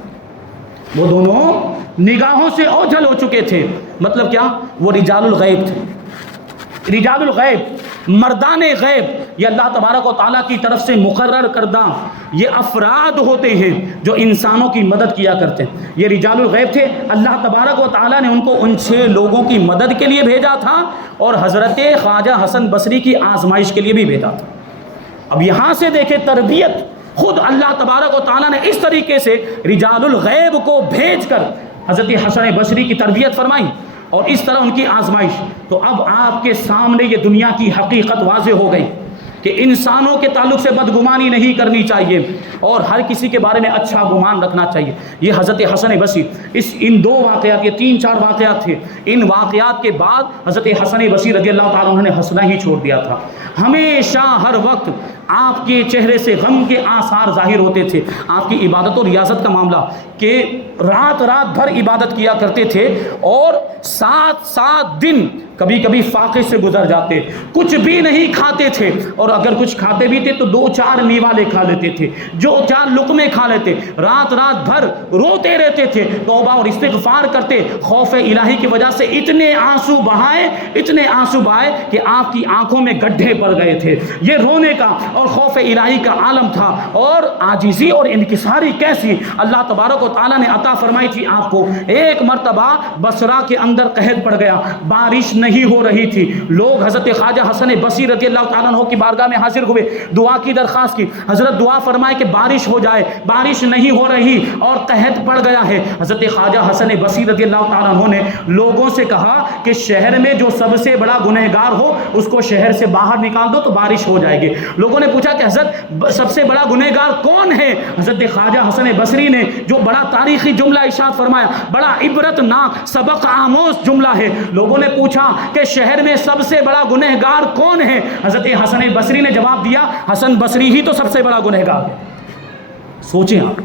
وہ دونوں نگاہوں سے اوجھل ہو چکے تھے۔ مطلب کیا؟ وہ رجال الغیب تھے، رجال الغیب، مردان غیب، یہ اللہ تبارک و تعالیٰ کی طرف سے مقرر کردہ یہ افراد ہوتے ہیں جو انسانوں کی مدد کیا کرتے ہیں۔ یہ رجال الغیب تھے، اللہ تبارک و تعالیٰ نے ان کو ان 6 لوگوں کی مدد کے لیے بھیجا تھا اور حضرت خواجہ حسن بصری کی آزمائش کے لیے بھی بھیجا تھا۔ اب یہاں سے دیکھیں تربیت، خود اللہ تبارک و تعالیٰ نے اس طریقے سے رجال الغیب کو بھیج کر حضرت حسن بصری کی تربیت فرمائی اور اس طرح ان کی آزمائش۔ تو اب آپ کے سامنے یہ دنیا کی حقیقت واضح ہو گئی کہ انسانوں کے تعلق سے بدگمانی نہیں کرنی چاہیے اور ہر کسی کے بارے میں اچھا گمان رکھنا چاہیے۔ یہ حضرت حسن بصری ان 2 واقعات، یہ 3-4 واقعات تھے، ان واقعات کے بعد حضرت حسن بصری رضی اللہ تعالیٰ عنہ نے ہنسنا ہی چھوڑ دیا تھا۔ ہمیشہ ہر وقت آپ کے چہرے سے غم کے آثار ظاہر ہوتے تھے۔ آپ کی عبادت و ریاضت کا معاملہ کہ رات بھر عبادت کیا کرتے تھے اور 7 دن کبھی کبھی فاقے سے گزر جاتے، کچھ بھی نہیں کھاتے تھے، اور اگر کچھ کھاتے بھی تھے تو 2-4 نیوالے کھا لیتے تھے، جو 4 لقمے کھا لیتے، رات بھر روتے رہتے تھے، توبہ اور استغفار کرتے، خوف الہی کی وجہ سے اتنے آنسو بہائے کہ آپ کی آنکھوں میں گڈھے پڑ گئے تھے۔ یہ رونے کا اور خوف الہی کا عالم تھا، اور عاجزی اور انکساری کیسی اللہ تبارک و تعالیٰ نے عطا فرمائی تھی آپ کو۔ ایک مرتبہ بصرہ کے اندر قحط پڑ گیا، بارش نہیں ہو رہی تھی، لوگ حضرت خواجہ حسن بصری رضی اللہ تعالیٰ عنہ کی بارگاہ میں حاضر ہوئے، دعا کی درخواست کی، حضرت دعا فرمائے کہ بارش ہو جائے، بارش نہیں ہو رہی اور قحط پڑ گیا ہے۔ حضرت خواجہ حسن بصری رضی اللہ تعالیٰ عنہ نے لوگوں سے کہا کہ شہر میں جو سب سے بڑا گنہگار ہو اس کو شہر سے باہر نکال دو تو بارش ہو جائے گی۔ لوگوں نے پوچھا کہ حضرت سب سے بڑا گنہگار کون ہے؟ حضرت خواجہ حسن بصری نے جو بڑا تاریخی جملہ ارشاد فرمایا، بڑا عبرت ناک سبق آموز جملہ ہے۔ لوگوں نے پوچھا کہ شہر میں سب سے بڑا گنہگار کون ہے؟ حضرت حسن بصری نے جواب دیا، حسن بصری ہی تو سب سے بڑا گنہگار ہے۔ سوچیں آپ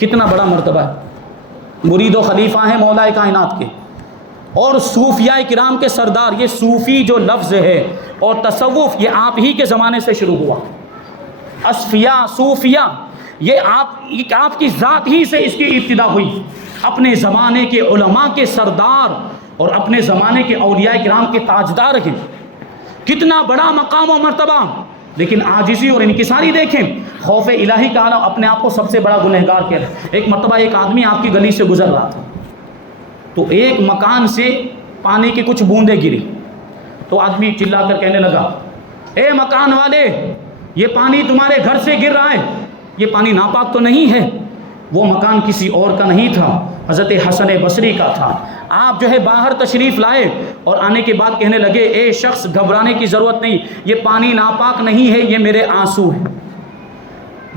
کتنا بڑا مرتبہ ہے، مرید و خلیفہ ہیں مولا کائنات کے اور صوفیاء کرام کے سردار۔ یہ صوفی جو لفظ ہے اور تصوف یہ آپ ہی کے زمانے سے شروع ہوا، اصفیاء صوفیاء یہ آپ کی ذات ہی سے اس کی ابتدا ہوئی۔ اپنے زمانے کے علماء کے سردار اور اپنے زمانے کے اولیاء کرام کے تاجدار ہیں، کتنا بڑا مقام و مرتبہ، لیکن عاجزی اور انکساری دیکھیں، خوف الہی کا عالم، اپنے آپ کو سب سے بڑا گنہگار کہہ رہا ہے۔ ایک مرتبہ ایک آدمی آپ کی گلی سے گزر رہا تھا تو ایک مکان سے پانی کی کچھ بوندیں گری، تو آدمی چلا کر کہنے لگا، اے مکان والے، یہ پانی تمہارے گھر سے گر رہا ہے، یہ پانی ناپاک تو نہیں ہے؟ وہ مکان کسی اور کا نہیں تھا، حضرت حسن بصری کا تھا۔ آپ جو ہے باہر تشریف لائے اور آنے کے بعد کہنے لگے، اے شخص گھبرانے کی ضرورت نہیں، یہ پانی ناپاک نہیں ہے، یہ میرے آنسو ہیں،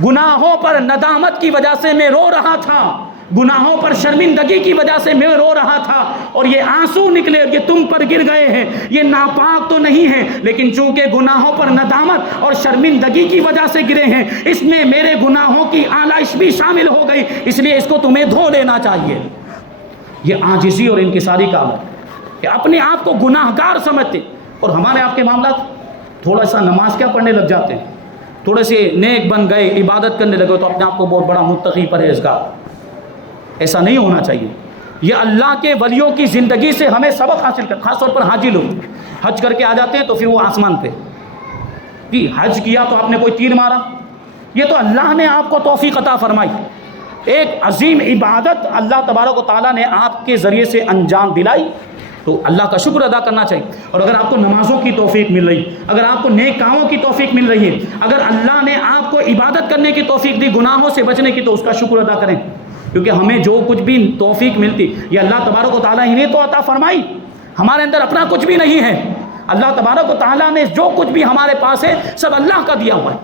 گناہوں پر ندامت کی وجہ سے میں رو رہا تھا، گناہوں پر شرمندگی کی وجہ سے میں رو رہا تھا، اور یہ آنسو نکلے، یہ تم پر گر گئے ہیں، یہ ناپاک تو نہیں ہے، لیکن چونکہ گناہوں پر ندامت اور شرمندگی کی وجہ سے گرے ہیں، اس میں میرے گناہوں کی آلائش بھی شامل ہو گئی، اس لیے اس کو تمہیں دھو لینا چاہیے۔ یہ عاجزی اور انکساری کا عمل کہ اپنے آپ کو گناہگار سمجھتے، اور ہمارے آپ کے معاملات تھوڑا سا نماز کیا پڑھنے لگ جاتے ہیں، تھوڑے سے نیک بن گئے، عبادت کرنے لگے تو اپنے آپ کو بہت بڑا متقی پرہیزگار، ایسا نہیں ہونا چاہیے. یہ اللہ کے ولیوں کی زندگی سے ہمیں سبق حاصل کر. خاص طور پر حاجی لوگ حج کر کے آ جاتے ہیں تو پھر وہ آسمان پہ جی حج کیا تو آپ نے کوئی تیر مارا. یہ تو اللہ نے آپ کو توفیق عطا فرمائی, ایک عظیم عبادت اللہ تبارک و تعالیٰ نے آپ کے ذریعے سے انجام دلائی, تو اللہ کا شکر ادا کرنا چاہیے. اور اگر آپ کو نمازوں کی توفیق مل رہی, اگر آپ کو نیک کاموں کی توفیق مل رہی ہے, اگر اللہ نے آپ کو عبادت کرنے کی توفیق دی, گناہوں سے بچنے کی, تو اس کا شکر ادا کریں. کیونکہ ہمیں جو کچھ بھی توفیق ملتی یہ اللہ تبارک و تعالیٰ ہی نے تو عطا فرمائی. ہمارے اندر اپنا کچھ بھی نہیں ہے. اللہ تبارک و تعالیٰ نے جو کچھ بھی ہمارے پاس ہے سب اللہ کا دیا ہوا ہے.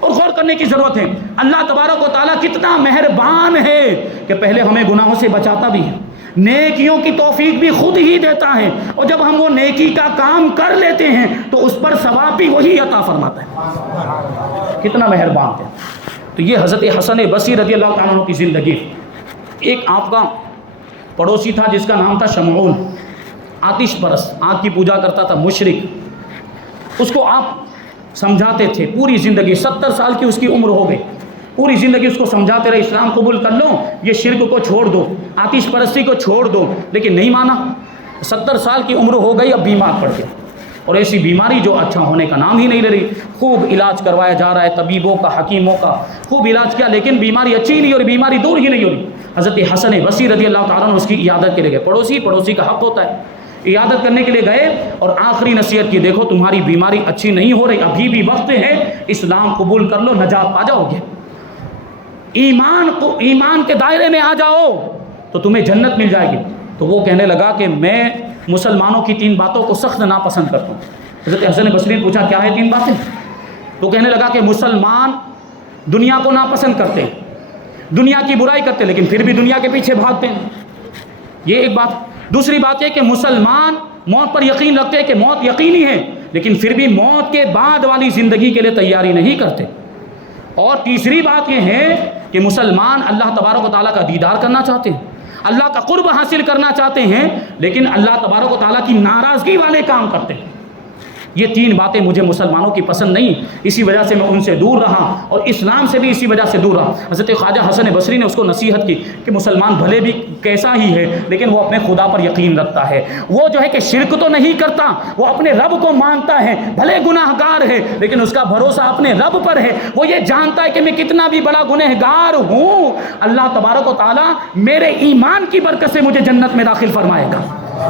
اور غور کرنے کی ضرورت ہے, اللہ تبارک و تعالیٰ کتنا مہربان ہے کہ پہلے ہمیں گناہوں سے بچاتا بھی ہے, نیکیوں کی توفیق بھی خود ہی دیتا ہے, اور جب ہم وہ نیکی کا کام کر لیتے ہیں تو اس پر ثواب بھی وہی عطا فرماتا ہے. کتنا مہربان ہے. تو یہ حضرت حسن بصری رضی اللہ تعالیٰ عنہ کی زندگی. ایک آپ کا پڑوسی تھا جس کا نام تھا شمعون, آتش پرست, آگ کی پوجا کرتا تھا, مشرک. اس کو آپ سمجھاتے تھے پوری زندگی, 70 سال کی اس کی عمر ہو گئی, پوری زندگی اس کو سمجھاتے رہے اسلام قبول کر لو, یہ شرک کو چھوڑ دو, آتش پرستی کو چھوڑ دو, لیکن نہیں مانا. 70 سال کی عمر ہو گئی, اب بیمار پڑ گیا, اور ایسی بیماری جو اچھا ہونے کا نام ہی نہیں لے رہی. خوب علاج کروایا جا رہا ہے, طبیبوں کا, حکیموں کا خوب علاج کیا, لیکن بیماری اچھی ہی نہیں ہو رہی, بیماری دور ہی نہیں ہو رہی. حضرت حسن بصری رضی اللہ تعالیٰ عنہ اس کی عیادت کے لیے گئے. پڑوسی کا حق ہوتا ہے, عیادت کرنے کے لیے گئے اور آخری نصیحت کی, دیکھو تمہاری بیماری اچھی نہیں ہو رہی, ابھی بھی وقت ہے, اسلام قبول کر لو, نجات پا جاؤ گے, ایمان کے دائرے میں آ جاؤ تو تمہیں جنت مل جائے گی. تو وہ کہنے لگا کہ میں مسلمانوں کی 3 باتوں کو سخت ناپسند کرتا ہوں. حضرت حسن بصری نے پوچھا کیا ہے 3 باتیں؟ تو کہنے لگا کہ مسلمان دنیا کو ناپسند کرتے ہیں, دنیا کی برائی کرتے, لیکن پھر بھی دنیا کے پیچھے بھاگتے ہیں. یہ ایک بات. دوسری بات یہ کہ مسلمان موت پر یقین رکھتے ہیں کہ موت یقینی ہے, لیکن پھر بھی موت کے بعد والی زندگی کے لیے تیاری نہیں کرتے. اور تیسری بات یہ ہے کہ مسلمان اللہ تبارک و تعالیٰ کا دیدار کرنا چاہتے ہیں, اللہ کا قرب حاصل کرنا چاہتے ہیں, لیکن اللہ تبارک و تعالیٰ کی ناراضگی والے کام کرتے ہیں. یہ 3 باتیں مجھے مسلمانوں کی پسند نہیں, اسی وجہ سے میں ان سے دور رہا, اور اسلام سے بھی اسی وجہ سے دور رہا. حضرت خواجہ حسن بصری نے اس کو نصیحت کی کہ مسلمان بھلے بھی کیسا ہی ہے, لیکن وہ اپنے خدا پر یقین رکھتا ہے. وہ جو ہے کہ شرک تو نہیں کرتا, وہ اپنے رب کو مانتا ہے, بھلے گناہ گار ہے لیکن اس کا بھروسہ اپنے رب پر ہے. وہ یہ جانتا ہے کہ میں کتنا بھی بڑا گنہگار ہوں, اللہ تبارک و تعالیٰ میرے ایمان کی برکت سے مجھے جنت میں داخل فرمائے گا.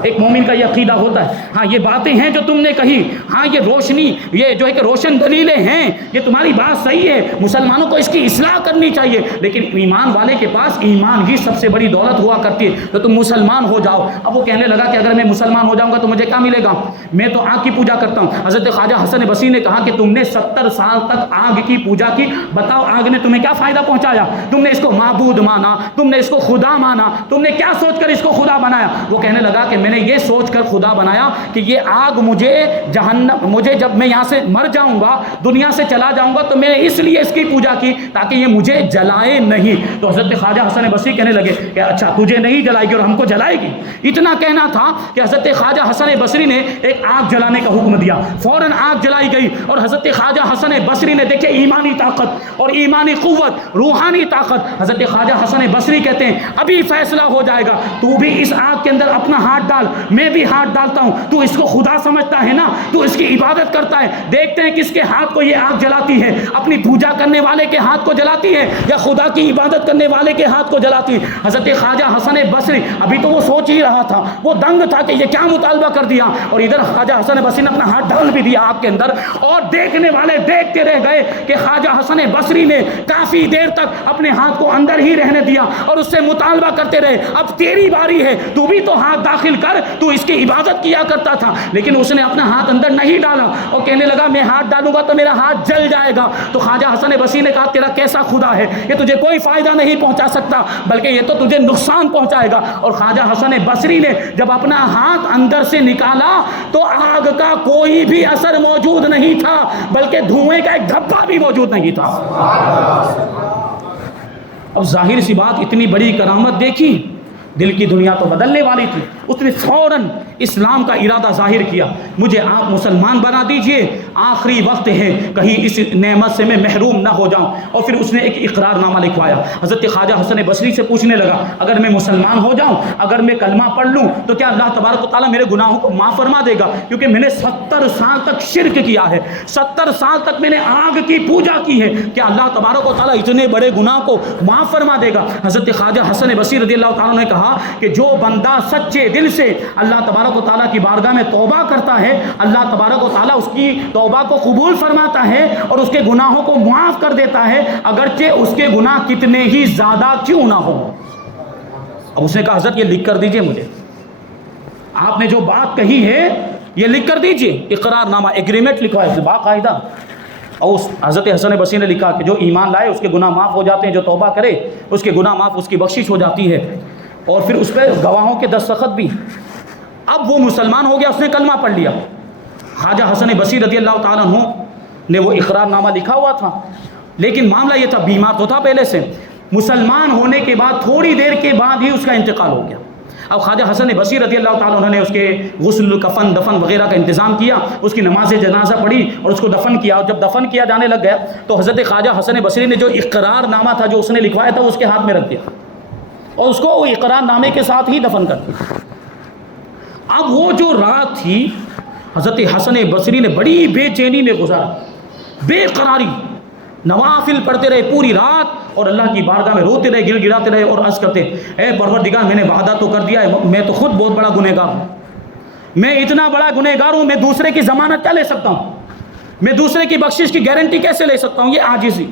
ایک مومن کا یہ عقیدہ ہوتا ہے. ہاں یہ باتیں ہیں جو تم نے کہی, ہاں یہ روشنی, یہ جو ہے کہ روشن دلیلیں ہیں, یہ تمہاری بات صحیح ہے, مسلمانوں کو اس کی اصلاح کرنی چاہیے, لیکن ایمان والے کے پاس ایمان ہی سب سے بڑی دولت ہوا کرتی ہے, تو تم مسلمان ہو جاؤ. اب وہ کہنے لگا کہ اگر میں مسلمان ہو جاؤں گا تو مجھے کیا ملے گا, میں تو آگ کی پوجا کرتا ہوں. حضرت خواجہ حسن بصری نے کہا کہ تم نے 70 سال تک آگ کی پوجا کی, بتاؤ آگ نے تمہیں کیا فائدہ پہنچایا؟ تم نے اس کو معبود مانا, تم نے اس کو خدا مانا, تم نے کیا سوچ کر اس کو خدا بنایا؟ وہ کہنے لگا کہ میں نے یہ سوچ کر خدا بنایا کہ یہ آگ مجھے جب میں یہاں سے مر جاؤں گا, دنیا سے چلا جاؤں گا, تو میں نے اس لیے اس کی پوجا کی تاکہ یہ مجھے جلائے نہیں. تو حضرت خواجہ حسن بصری کہنے لگے کہ اچھا تجھے نہیں جلائے گی اور ہم کو جلائے گی. اتنا کہنا تھا کہ حضرت خواجہ حسن بصری نے ایک آگ جلانے کا حکم دیا, فوراً آگ جلائی گئی. اور حضرت خواجہ حسن بصری نے دیکھے ایمانی طاقت اور ایمانی قوت, روحانی طاقت. حضرت خواجہ حسن بصری کہتے ہیں ابھی فیصلہ ہو جائے گا, تو بھی اس آگ کے اندر اپنا ہاتھ ڈال, میں بھی ہاتھ ڈالتا ہوں, تو اس کو خدا سمجھتا ہے نا, تو اس کی عبادت کرتا ہے. دیکھتے ہیں کس کے ہاتھ کو یہ آگ جلاتی ہے, اپنی پوجا کرنے والے کے ہاتھ کو جلاتی ہے یا خدا کی عبادت کرنے والے کے ہاتھ کو جلاتی ہے. حضرت خواجہ حسن بصری ابھی تو وہ سوچ ہی رہا تھا, وہ دنگ تھا کہ یہ کیا مطالبہ کر دیا, اور ادھر خواجہ حسن بصری نے اپنا ہاتھ ڈال بھی دیا آگ کے اندر. اور دیکھنے والے دیکھتے رہ گئے کہ خواجہ حسن بصری نے کافی دیر تک اپنے ہاتھ کو اندر ہی رہنے دیا اور اس سے مطالبہ کرتے رہے, اب تیری باری ہے, تو بھی تو ہاتھ داخل کر, تو اس کی عبادت کیا کرتا تھا. لیکن اس نے اپنا ہاتھ اندر نہیں ڈالا اور کہنے لگا میں ہاتھ ڈالوں گا تو میرا ہاتھ جل جائے گا. تو خواجہ حسن بصری نے کہا تیرا کیسا خدا ہے, یہ تجھے کوئی فائدہ نہیں پہنچا سکتا بلکہ یہ تو تجھے نقصان پہنچائے گا. اور خواجہ حسن بصری نے جب اپنا ہاتھ اندر سے نکالا تو آگ کا کوئی بھی اثر موجود نہیں تھا, بلکہ دھوئیں کا ایک دھبا بھی موجود نہیں تھا. اب ظاہر سی بات, اتنی بڑی کرامت دیکھی, دل کی دنیا تو بدلنے والی تھی. اس نے فوراً اسلام کا ارادہ ظاہر کیا، مجھے آپ مسلمان بنا دیجئے، آخری وقت ہے کہیں اس نعمت سے میں محروم نہ ہو جاؤں۔ اور پھر اس نے ایک اقرار نامہ لکھوایا۔ حضرت خواجہ حسن بصری سے پوچھنے لگا اگر میں مسلمان ہو جاؤں، اگر میں کلمہ پڑھ لوں تو کیا اللہ تبارک و تعالیٰ میرے گناہوں کو معاف فرما دے گا؟ کیونکہ میں نے 70 سال تک شرک کیا ہے، 70 سال تک میں نے آگ کی پوجا کی ہے، کیا اللہ تبارک و تعالیٰ اتنے بڑے گناہ کو معاف فرما دے گا؟ حضرت خواجہ حسن بصری رضی اللہ تعالیٰ نے کہا کہ جو بندہ سچے دل سے اللہ تبارک و تعالیٰ کی بارگاہ میں توبہ کرتا ہے، اللہ تبارک و تعالیٰ اس کی توبہ کو قبول فرماتا ہے اور اس کے گناہوں کو معاف کر دیتا ہے، اگرچہ اس کے گناہ کتنے ہی زیادہ کیوں نہ ہو۔ اب اس نے کہا حضرت یہ لکھ کر دیجئے، مجھے آپ نے جو بات کہی ہے یہ لکھ کر دیجئے، اقرار نامہ ایگریمنٹ لکھا ہے باقاعدہ۔ اور اس حضرت حسن بصری نے لکھا کہ جو ایمان لائے اس کے گناہ معاف ہو جاتے ہیں، جو توبہ کرے اس کے گناہ معاف، اس کی بخشش ہو جاتی ہے، اور پھر اس پہ گواہوں کے دستخط بھی۔ اب وہ مسلمان ہو گیا، اس نے کلمہ پڑھ لیا۔ خواجہ حسن بصری رضی اللہ تعالیٰ عنہ نے وہ اقرار نامہ لکھا ہوا تھا، لیکن معاملہ یہ تھا، بیمار تو تھا پہلے سے، مسلمان ہونے کے بعد تھوڑی دیر کے بعد ہی اس کا انتقال ہو گیا۔ اب خواجہ حسن بصری رضی اللہ تعالیٰ عنہ نے اس کے غسل، کفن، دفن وغیرہ کا انتظام کیا، اس کی نماز جنازہ پڑھی اور اس کو دفن کیا۔ اور جب دفن کیا جانے لگ گیا تو حضرت خواجہ حسن بصری نے جو اقرار نامہ تھا جو اس نے لکھوایا تھا اس کے ہاتھ میں رکھ دیا اور اس کو وہ اقرار نامے کے ساتھ ہی دفن کر دیا۔ اب وہ جو رات تھی حضرت حسن بصری نے بڑی بے چینی میں گزارا، بے قراری، نوافل پڑھتے رہے پوری رات اور اللہ کی بارگاہ میں روتے رہے، گڑ گڑاتے رہے اور عرض کرتے اے پروردگار میں نے وعدہ تو کر دیا ہے، میں تو خود بہت بڑا گنہگار ہوں، میں اتنا بڑا گنہگار ہوں، میں دوسرے کی ضمانت کیا لے سکتا ہوں، میں دوسرے کی بخشش کی گارنٹی کیسے لے سکتا ہوں، یہ عاجزی،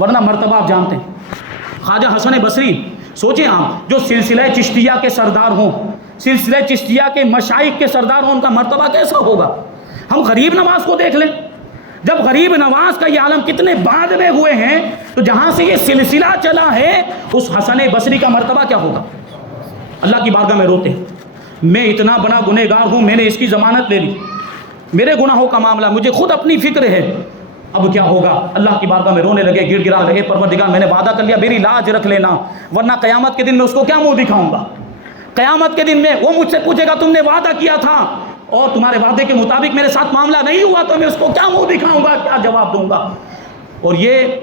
ورنہ مرتبہ آپ جانتے ہیں۔ خواجہ حسن بصری سوچیں آپ، جو سلسلہ چشتیہ کے سردار ہوں، سلسلہ چشتیہ کے مشائخ کے سردار ہوں، ان کا مرتبہ کیسا ہوگا؟ ہم غریب نواز کو دیکھ لیں، جب غریب نواز کا یہ عالم کتنے بعد میں ہوئے ہیں تو جہاں سے یہ سلسلہ چلا ہے اس حسن بصری کا مرتبہ کیا ہوگا؟ اللہ کی بارگاہ میں روتے ہیں، میں اتنا بڑا گنہگار ہوں، میں نے اس کی ضمانت لے لی، میرے گناہوں کا معاملہ، مجھے خود اپنی فکر ہے، اب کیا ہوگا؟ اللہ کی بارگاہ میں رونے لگے، گڑ گڑا رہے، پروردگار میں نے وعدہ کر لیا، میری لاج رکھ لینا، ورنہ قیامت کے دن میں اس کو کیا منہ دکھاؤں گا؟ قیامت کے دن میں وہ مجھ سے پوچھے گا تم نے وعدہ کیا تھا اور تمہارے وعدے کے مطابق میرے ساتھ معاملہ نہیں ہوا تو میں اس کو کیا منہ دکھاؤں گا، کیا جواب دوں گا؟ اور یہ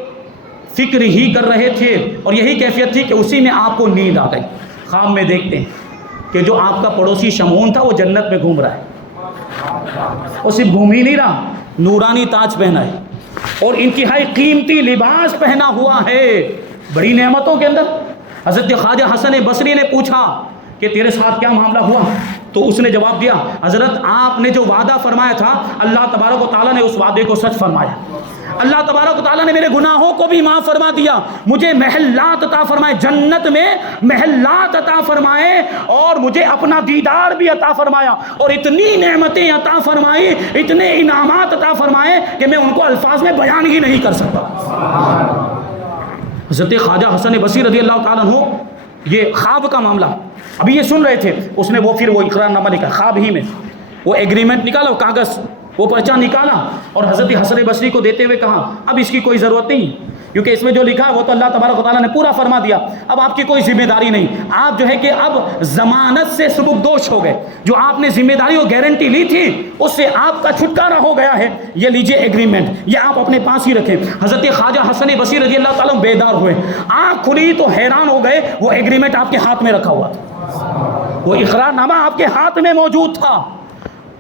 فکر ہی کر رہے تھے اور یہی کیفیت تھی کہ اسی میں آپ کو نیند آ گئی۔ خواب میں دیکھتے ہیں کہ جو آپ کا پڑوسی شمعون تھا وہ جنت میں گھوم رہا ہے، وہ صرف گھوم ہی نہیں رہا، نورانی تاج پہنا ہے اور انتہائی قیمتی لباس پہنا ہوا ہے، بڑی نعمتوں کے اندر۔ حضرت خواجہ حسن بصری نے پوچھا کہ تیرے ساتھ کیا معاملہ ہوا؟ تو اس نے جواب دیا حضرت آپ نے جو وعدہ فرمایا تھا اللہ تبارک و تعالیٰ نے اس وعدے کو سچ فرمایا، اللہ تبارک و تعالیٰ نے میرے گناہوں کو بھی معاف فرما دیا، مجھے محلات عطا فرمائے، جنت میں محلات عطا فرمائے اور مجھے اپنا دیدار بھی عطا فرمایا اور اتنی نعمتیں عطا فرمائی، اتنے انعامات عطا فرمائے کہ میں ان کو الفاظ میں بیان ہی نہیں کر سکتا۔ حضرت خواجہ حسن بصری رضی اللہ تعالیٰ عنہ یہ خواب کا معاملہ ابھی یہ سن رہے تھے، اس نے وہ پھر وہ اقرار نامہ لکھا، خواب ہی میں وہ ایگریمنٹ نکالا، وہ کاغذ، وہ پرچہ نکالا اور حضرت حسن بصری کو دیتے ہوئے کہا اب اس کی کوئی ضرورت نہیں، کیونکہ اس میں جو لکھا ہے وہ تو اللہ تبارک و تعالیٰ نے پورا فرما دیا، اب آپ کی کوئی ذمہ داری نہیں، آپ جو ہے کہ اب ضمانت سے سبکدوش ہو گئے، جو آپ نے ذمہ داری اور گارنٹی لی تھی اس سے آپ کا چھٹکارا ہو گیا ہے، یہ لیجئے ایگریمنٹ، یہ آپ اپنے پاس ہی رکھیں۔ حضرت خواجہ حسن بصری رضی اللہ تعالیٰ بیدار ہوئے، آنکھ کھلی تو حیران ہو گئے، وہ ایگریمنٹ آپ کے ہاتھ میں رکھا ہوا تھا، وہ اقرار نامہ آپ کے ہاتھ میں موجود تھا۔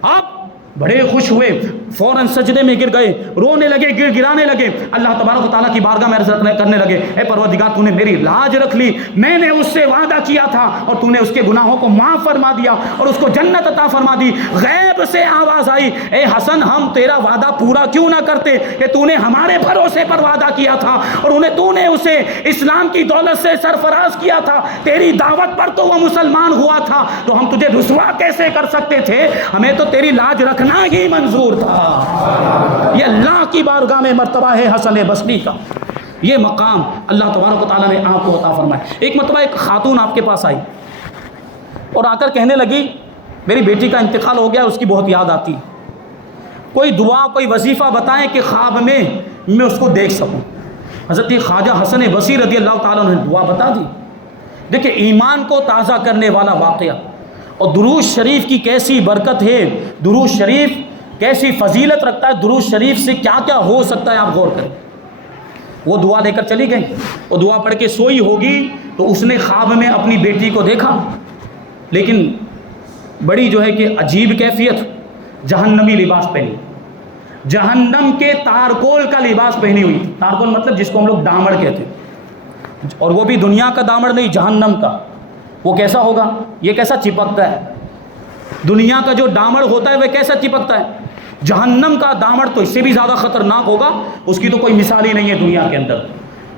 آپ بڑے خوش ہوئے، فوراً سجدے میں گر گئے، رونے لگے، گڑ گڑانے لگے، اللہ تبارک و تعالیٰ کی بارگاہ میں عرض کرنے لگے اے پروردگار تو نے میری لاج رکھ لی، میں نے اس سے وعدہ کیا تھا اور تو نے اس کے گناہوں کو معاف فرما دیا اور اس کو جنت عطا فرما دی۔ غیب سے آواز آئی اے حسن ہم تیرا وعدہ پورا کیوں نہ کرتے کہ تو نے ہمارے بھروسے پر وعدہ کیا تھا اور تو نے اسے اسلام کی دولت سے سرفراز کیا تھا، تیری دعوت پر تو وہ مسلمان ہوا تھا، تو ہم تجھے رسوا کیسے کر سکتے تھے، ہمیں تو تیری لاج رکھنا ہی منظور تھا۔ یہ اللہ کی بارگاہ میں مرتبہ ہے حسن بصری کا، یہ مقام اللہ تبارک و تعالیٰ نے آپ کو عطا فرمایا۔ ایک مرتبہ ایک خاتون آپ کے پاس آئی اور آ کر کہنے لگی میری بیٹی کا انتقال ہو گیا، اس کی بہت یاد آتی، کوئی دعا کوئی وظیفہ بتائیں کہ خواب میں اس کو دیکھ سکوں۔ حضرت خواجہ حسن بصری رضی اللہ تعالیٰ نے دعا بتا دی۔ دیکھیں ایمان کو تازہ کرنے والا واقعہ اور درود شریف کی کیسی برکت ہے، درود شریف کیسی فضیلت رکھتا ہے، درود شریف سے کیا کیا ہو سکتا ہے، آپ غور کریں۔ وہ دعا لے کر چلی گئی، وہ دعا پڑھ کے سوئی ہوگی تو اس نے خواب میں اپنی بیٹی کو دیکھا، لیکن بڑی جو ہے کہ عجیب کیفیت، جہنمی لباس پہنی، جہنم کے تارکول کا لباس پہنی ہوئی۔ تارکول مطلب جس کو ہم لوگ دامڑ کہتے ہیں، اور وہ بھی دنیا کا دامڑ نہیں، جہنم کا۔ وہ کیسا ہوگا؟ یہ کیسا چپکتا ہے؟ دنیا کا جو دامڑ ہوتا ہے وہ کیسا چپکتا ہے؟ جہنم کا دامڑ تو اس سے بھی زیادہ خطرناک ہوگا، اس کی تو کوئی مثال ہی نہیں ہے دنیا کے اندر۔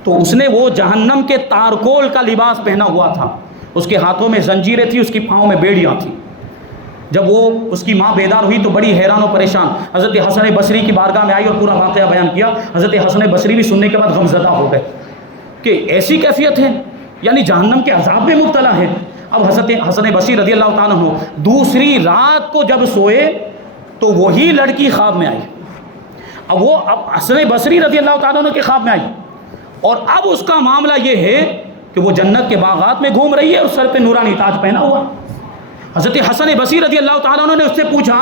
تو اس نے وہ جہنم کے تارکول کا لباس پہنا ہوا تھا، اس کے ہاتھوں میں زنجیریں تھیں، اس کی پاؤں میں بیڑیاں تھیں۔ جب وہ اس کی ماں بیدار ہوئی تو بڑی حیران و پریشان، حضرت حسن بصری کی بارگاہ میں آئی اور پورا واقعہ بیان کیا۔ حضرت حسن بصری بھی سننے کے بعد غمزدہ ہو گئے کہ ایسی کیفیت ہے، یعنی جہنم کے عذاب میں مبتلا ہے۔ اب حضرت حسن بصری رضی اللہ تعالیٰ عنہ دوسری رات کو جب سوئے تو وہی لڑکی خواب میں آئی۔ اب حسن بصری رضی اللہ تعالیٰ عنہ کے خواب میں آئی، اور اب اس کا معاملہ یہ ہے کہ وہ جنت کے باغات میں گھوم رہی ہے اور سر پہ نورانی تاج پہنا ہوا۔ حضرت حسن بصری رضی اللہ تعالیٰ عنہ نے اس سے پوچھا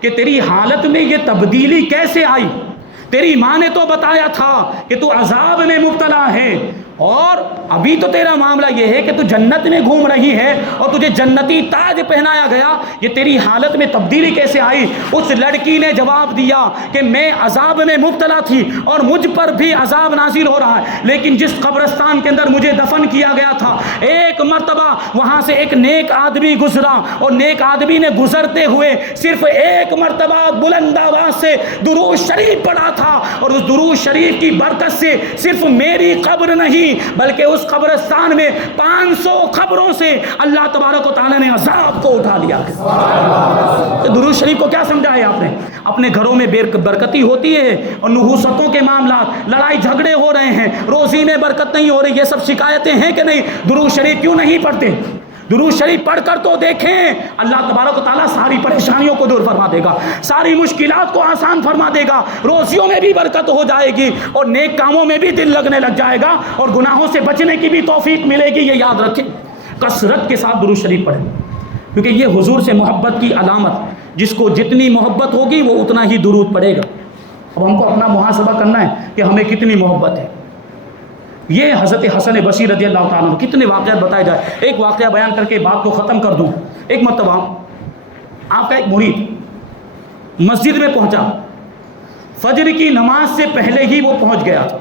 کہ تیری حالت میں یہ تبدیلی کیسے آئی؟ تیری ماں نے تو بتایا تھا کہ تو عذاب میں مبتلا ہے، اور ابھی تو تیرا معاملہ یہ ہے کہ تو جنت میں گھوم رہی ہے اور تجھے جنتی تاج پہنایا گیا، یہ تیری حالت میں تبدیلی کیسے آئی؟ اس لڑکی نے جواب دیا کہ میں عذاب میں مبتلا تھی اور مجھ پر بھی عذاب نازل ہو رہا ہے، لیکن جس قبرستان کے اندر مجھے دفن کیا گیا تھا، ایک مرتبہ وہاں سے ایک نیک آدمی گزرا، اور نیک آدمی نے گزرتے ہوئے صرف ایک مرتبہ بلند آواز سے درود شریف پڑھا تھا، اور اس درود شریف کی برکت سے صرف میری قبر نہیں بلکہ اس قبرستان میں 500 قبروں سے اللہ تبارک و تعالیٰ نے عذاب کو اٹھا لیا۔ درود شریف کو کیا سمجھا ہے آپ نے؟ اپنے گھروں میں برکتی ہوتی ہے، اور نحوستوں کے معاملات، لڑائی جھگڑے ہو رہے ہیں، روزی میں برکت نہیں ہو رہی، یہ سب شکایتیں ہیں کہ نہیں؟ درود شریف کیوں نہیں پڑھتے؟ درود شریف پڑھ کر تو دیکھیں، اللہ تبارک و تعالیٰ ساری پریشانیوں کو دور فرما دے گا، ساری مشکلات کو آسان فرما دے گا، روزیوں میں بھی برکت ہو جائے گی، اور نیک کاموں میں بھی دل لگنے لگ جائے گا، اور گناہوں سے بچنے کی بھی توفیق ملے گی۔ یہ یاد رکھیں، کثرت کے ساتھ درود شریف پڑھیں، کیونکہ یہ حضور سے محبت کی علامت، جس کو جتنی محبت ہوگی وہ اتنا ہی درود پڑھے گا۔ اب ہم کو اپنا محاسبہ کرنا ہے کہ ہمیں کتنی محبت ہے۔ یہ حضرت حسن بصری رضی اللہ تعالیٰ عنہ، کتنے واقعات بتائے جائے، ایک واقعہ بیان کر کے بات کو ختم کر دوں۔ ایک مرتبہ آپ کا ایک مرید مسجد میں پہنچا، فجر کی نماز سے پہلے ہی وہ پہنچ گیا تھا،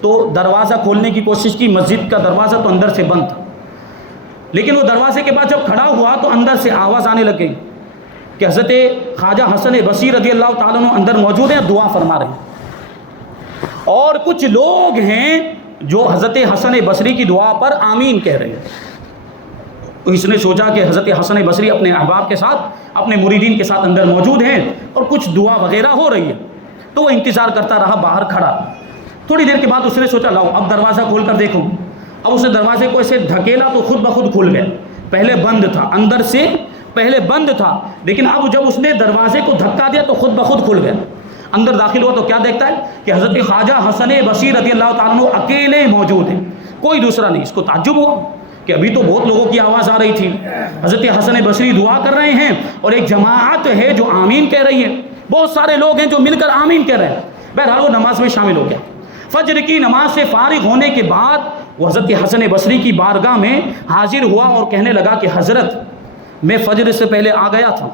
تو دروازہ کھولنے کی کوشش کی، مسجد کا دروازہ تو اندر سے بند تھا، لیکن وہ دروازے کے بعد جب کھڑا ہوا تو اندر سے آواز آنے لگ گئی کہ حضرت خواجہ حسن بصری رضی اللہ تعالیٰ عنہ اندر موجود ہیں، دعا فرما رہے ہیں، اور کچھ لوگ ہیں جو حضرت حسن بصری کی دعا پر آمین کہہ رہے ہیں۔ تو اس نے سوچا کہ حضرت حسن بصری اپنے احباب کے ساتھ، اپنے مریدین کے ساتھ اندر موجود ہیں اور کچھ دعا وغیرہ ہو رہی ہے، تو وہ انتظار کرتا رہا باہر کھڑا۔ تھوڑی دیر کے بعد اس نے سوچا لاؤ اب دروازہ کھول کر دیکھوں۔ اب اس نے دروازے کو ایسے دھکیلا تو خود بخود کھل گیا، پہلے بند تھا، اندر سے پہلے بند تھا، لیکن اب جب اس نے دروازے کو دھکا دیا تو خود بخود کھل گیا۔ اندر داخل ہوا تو کیا دیکھتا ہے کہ حضرت خواجہ حسن بصری رضی اللہ تعالیٰ عنہ اکیلے موجود ہیں، کوئی دوسرا نہیں۔ اس کو تعجب ہوا کہ ابھی تو بہت لوگوں کی آواز آ رہی تھی، حضرت حسن بصری دعا کر رہے ہیں اور ایک جماعت ہے جو آمین کہہ رہی ہے، بہت سارے لوگ ہیں جو مل کر آمین کہہ رہے ہیں۔ بہرحال وہ نماز میں شامل ہو گیا۔ فجر کی نماز سے فارغ ہونے کے بعد وہ حضرت حسن بصری کی بارگاہ میں حاضر ہوا اور کہنے لگا کہ حضرت میں فجر سے پہلے آ گیا تھا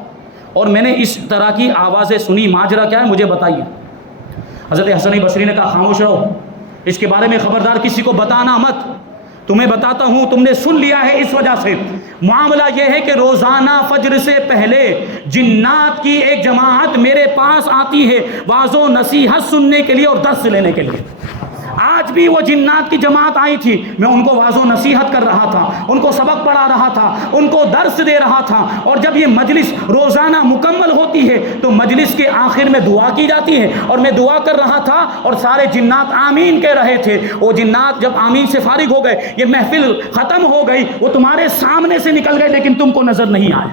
اور میں نے اس طرح کی آوازیں سنی، ماجرا کیا ہے مجھے بتائیے۔ حضرت حسن بصری نے کہا خاموش رہو، اس کے بارے میں خبردار کسی کو بتانا مت، تمہیں بتاتا ہوں، تم نے سن لیا ہے اس وجہ سے۔ معاملہ یہ ہے کہ روزانہ فجر سے پہلے جنات کی ایک جماعت میرے پاس آتی ہے واعظ و نصیحت سننے کے لیے اور درس لینے کے لیے۔ آج بھی وہ جنات کی جماعت آئی تھی، میں ان کو واعظ و نصیحت کر رہا تھا، ان کو سبق پڑھا رہا تھا، ان کو درس دے رہا تھا، اور جب یہ مجلس روزانہ مکمل ہوتی ہے تو مجلس کے آخر میں دعا کی جاتی ہے، اور میں دعا کر رہا تھا اور سارے جنات آمین کہہ رہے تھے۔ وہ جنات جب آمین سے فارغ ہو گئے، یہ محفل ختم ہو گئی، وہ تمہارے سامنے سے نکل گئے لیکن تم کو نظر نہیں آئے۔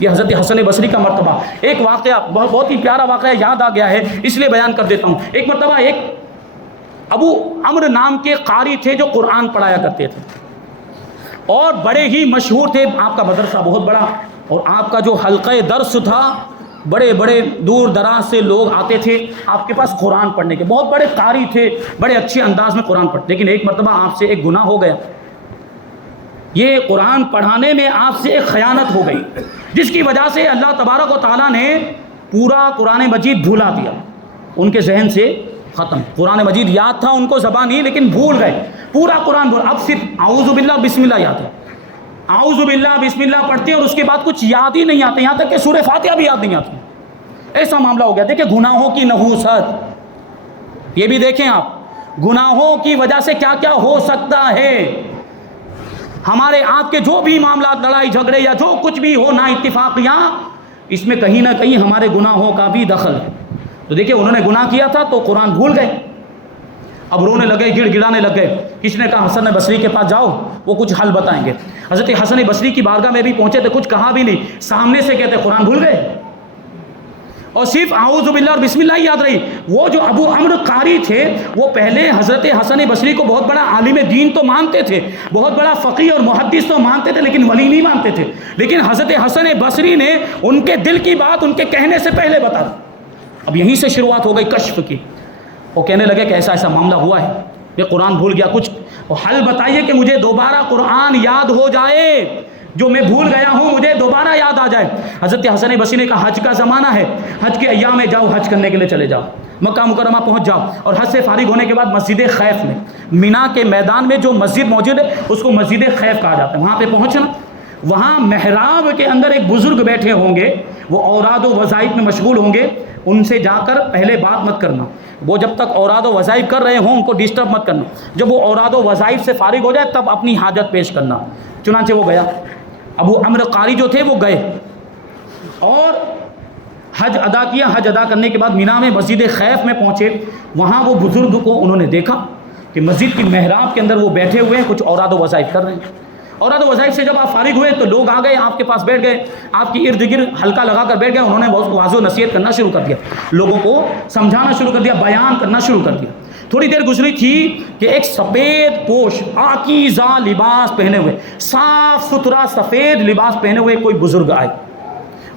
یہ حضرت حسن بصری کا مرتبہ۔ ایک واقعہ بہت ہی پیارا واقعہ یاد آ گیا ہے، اس لیے بیان کر دیتا ہوں۔ ایک مرتبہ ایک ابو عمرو نام کے قاری تھے جو قرآن پڑھایا کرتے تھے، اور بڑے ہی مشہور تھے. آپ کا مدرسہ بہت بڑا اور آپ کا جو حلقہ درس تھا بڑے بڑے دور دراز سے لوگ آتے تھے آپ کے پاس قرآن پڑھنے کے. بہت بڑے قاری تھے, بڑے اچھے انداز میں قرآن پڑھتے. لیکن ایک مرتبہ آپ سے ایک گناہ ہو گیا. یہ قرآن پڑھانے میں آپ سے ایک خیانت ہو گئی, جس کی وجہ سے اللہ تبارک و تعالیٰ نے پورا قرآن مجید بھولا دیا, ان کے ذہن سے ختم. قرآن مجید یاد تھا ان کو زبان ہی, لیکن بھول گئے پورا قرآن بھول. اب صرف اعوذ باللہ بسم اللہ یاد ہے, اعوذ باللہ بسم اللہ پڑھتے ہیں اور اس کے بعد کچھ یاد ہی نہیں آتے, یہاں تک کہ سورہ فاتحہ بھی یاد نہیں آتی. ایسا معاملہ ہو گیا. دیکھیں گناہوں کی نحوست, یہ بھی دیکھیں آپ, گناہوں کی وجہ سے کیا کیا ہو سکتا ہے. ہمارے آپ کے جو بھی معاملات, لڑائی جھگڑے یا جو کچھ بھی ہو, نا اتفاقیاں, اس میں کہیں نہ کہیں ہمارے گناہوں کا بھی دخل ہے. تو دیکھیں انہوں نے گناہ کیا تھا تو قرآن بھول گئے, اب رونے لگے, گڑ گڑانے لگ گئے. کسی نے کہا حسن بصری کے پاس جاؤ, وہ کچھ حل بتائیں گے. حضرت حسن بصری کی بارگاہ میں بھی پہنچے تھے, کچھ کہا بھی نہیں, سامنے سے کہتے قرآن بھول گئے اور صرف اعوذ باللہ اور بسم اللہ یاد رہی. وہ جو ابو عمرو قاری تھے وہ پہلے حضرت حسن بصری کو بہت بڑا عالم دین تو مانتے تھے, بہت بڑا فقیہ اور محدث تو مانتے تھے, لیکن ولی نہیں مانتے تھے. لیکن حضرت حسن بصری نے ان کے دل کی بات ان کے کہنے سے پہلے بتا دی. اب یہیں سے شروعات ہو گئی کشف کی. وہ کہنے لگے کہ ایسا ایسا معاملہ ہوا ہے, یہ قرآن بھول گیا, کچھ حل بتائیے کہ مجھے دوبارہ قرآن یاد ہو جائے, جو میں بھول گیا ہوں مجھے دوبارہ یاد آ جائے. حضرت حسن بصری نے کہا حج کا زمانہ ہے, حج کے ایام میں جاؤ, حج کرنے کے لیے چلے جاؤ, مکہ مکرمہ پہنچ جاؤ اور حج سے فارغ ہونے کے بعد مسجد خیف میں, مینا کے میدان میں جو مسجد موجود ہے اس کو مسجد خیف کہا جاتا ہے, وہاں پہ پہنچنا. وہاں محراب کے اندر ایک بزرگ بیٹھے ہوں گے, وہ اوراد و وظائف میں مشغول ہوں گے. ان سے جا کر پہلے بات مت کرنا, وہ جب تک اوراد و وظائف کر رہے ہوں ان کو ڈسٹرب مت کرنا. جب وہ اوراد و وظائف سے فارغ ہو جائے تب اپنی حاجت پیش کرنا. چنانچہ وہ گیا, ابو عمرو قاری جو تھے وہ گئے اور حج ادا کیا. حج ادا کرنے کے بعد مینا میں مسجد خیف میں پہنچے. وہاں وہ بزرگ کو انہوں نے دیکھا کہ مسجد کی محراب کے اندر وہ بیٹھے ہوئے ہیں, کچھ اوراد و وظائف کر رہے ہیں. اوراد و وظائف سے جب آپ فارغ ہوئے تو لوگ آ گئے, آپ کے پاس بیٹھ گئے, آپ کی ارد گرد حلقہ لگا کر بیٹھ گئے. انہوں نے بہت واضح نصیحت کرنا شروع کر دیا, لوگوں کو سمجھانا شروع کر دیا, بیان کرنا شروع کر دیا. تھوڑی دیر گزری تھی کہ ایک سفید پوش پاکیزہ لباس پہنے ہوئے, صاف ستھرا سفید لباس پہنے ہوئے کوئی بزرگ آئے.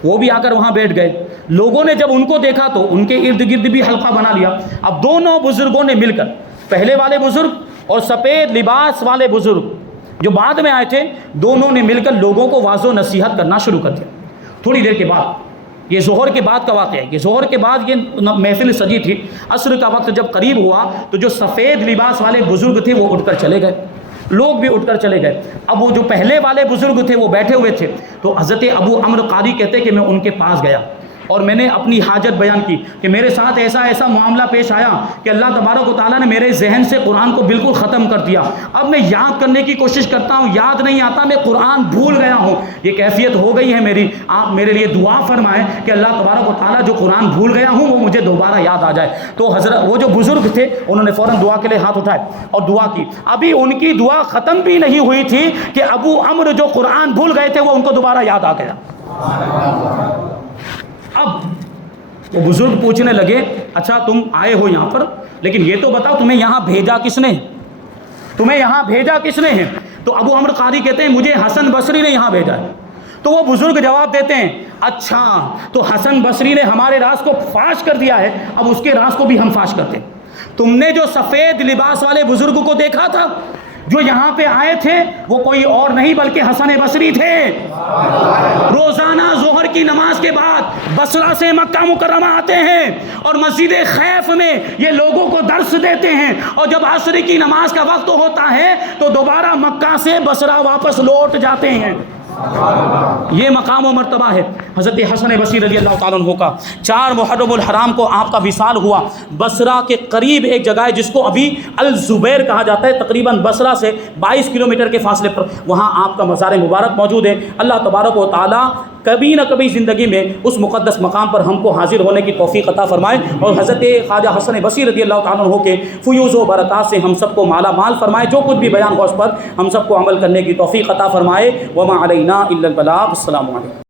وہ بھی آ کر وہاں بیٹھ گئے. لوگوں نے جب ان کو دیکھا تو ان کے ارد گرد بھی حلقہ بنا لیا. اب دونوں بزرگوں نے مل کر, پہلے والے بزرگ اور سفید لباس والے بزرگ جو بعد میں آئے تھے, دونوں نے مل کر لوگوں کو واضح نصیحت کرنا شروع کر دیا. تھوڑی دیر کے بعد, یہ ظہر کے بعد کا واقعہ ہے, یہ ظہر کے بعد یہ محفل سجی تھی, عصر کا وقت جب قریب ہوا تو جو سفید لباس والے بزرگ تھے وہ اٹھ کر چلے گئے, لوگ بھی اٹھ کر چلے گئے. اب وہ جو پہلے والے بزرگ تھے وہ بیٹھے ہوئے تھے. تو حضرت ابو عمرو قاری کہتے کہ میں ان کے پاس گیا اور میں نے اپنی حاجت بیان کی کہ میرے ساتھ ایسا ایسا معاملہ پیش آیا کہ اللہ تبارک و تعالیٰ نے میرے ذہن سے قرآن کو بالکل ختم کر دیا. اب میں یاد کرنے کی کوشش کرتا ہوں, یاد نہیں آتا, میں قرآن بھول گیا ہوں, یہ کیفیت ہو گئی ہے میری. آپ میرے لیے دعا فرمائیں کہ اللہ تبارک و تعالیٰ جو قرآن بھول گیا ہوں وہ مجھے دوبارہ یاد آ جائے. تو حضرت وہ جو بزرگ تھے انہوں نے فوراً دعا کے لیے ہاتھ اٹھائے اور دعا کی. ابھی ان کی دعا ختم بھی نہیں ہوئی تھی کہ ابو عمرو جو قرآن بھول گئے تھے وہ ان کو دوبارہ یاد آ گیا. اب وہ بزرگ پوچھنے لگے, اچھا تم آئے ہو یہاں پر, لیکن یہ تو بتاؤ تمہیں یہاں بھیجا کس نے, تمہیں یہاں بھیجا کس نے ہے؟ تو ابو عمرو قاری کہتے ہیں مجھے حسن بصری نے یہاں بھیجا ہے. تو وہ بزرگ جواب دیتے ہیں, اچھا تو حسن بصری نے ہمارے راز کو فاش کر دیا ہے, اب اس کے راز کو بھی ہم فاش کرتے. تم نے جو سفید لباس والے بزرگ کو دیکھا تھا جو یہاں پہ آئے تھے وہ کوئی اور نہیں بلکہ حسن بصری تھے. روزانہ ظہر کی نماز کے بعد بصرہ سے مکہ مکرمہ آتے ہیں اور مسجد خیف میں یہ لوگوں کو درس دیتے ہیں, اور جب عصر کی نماز کا وقت ہوتا ہے تو دوبارہ مکہ سے بصرہ واپس لوٹ جاتے ہیں. یہ مقام و مرتبہ ہے حضرت حسن بصری رضی اللہ تعالیٰ عنہ کا. 4 محرم الحرام کو آپ کا وصال ہوا. بصرہ کے قریب ایک جگہ ہے جس کو ابھی الزبیر کہا جاتا ہے, تقریباً بصرہ سے 22 کلومیٹر کے فاصلے پر, وہاں آپ کا مزار مبارک موجود ہے. اللہ تبارک و تعالیٰ کبھی نہ کبھی زندگی میں اس مقدس مقام پر ہم کو حاضر ہونے کی توفیق عطا فرمائے, اور حضرت خواجہ حسن بصری رضی اللہ تعالیٰ عنہ کے فیوز و برکات سے ہم سب کو مالا مال فرمائے. جو کچھ بھی بیان ہوا اس پر ہم سب کو عمل کرنے کی توفیق عطا فرمائے. وما علینا الا البلاغ. السلام علیکم.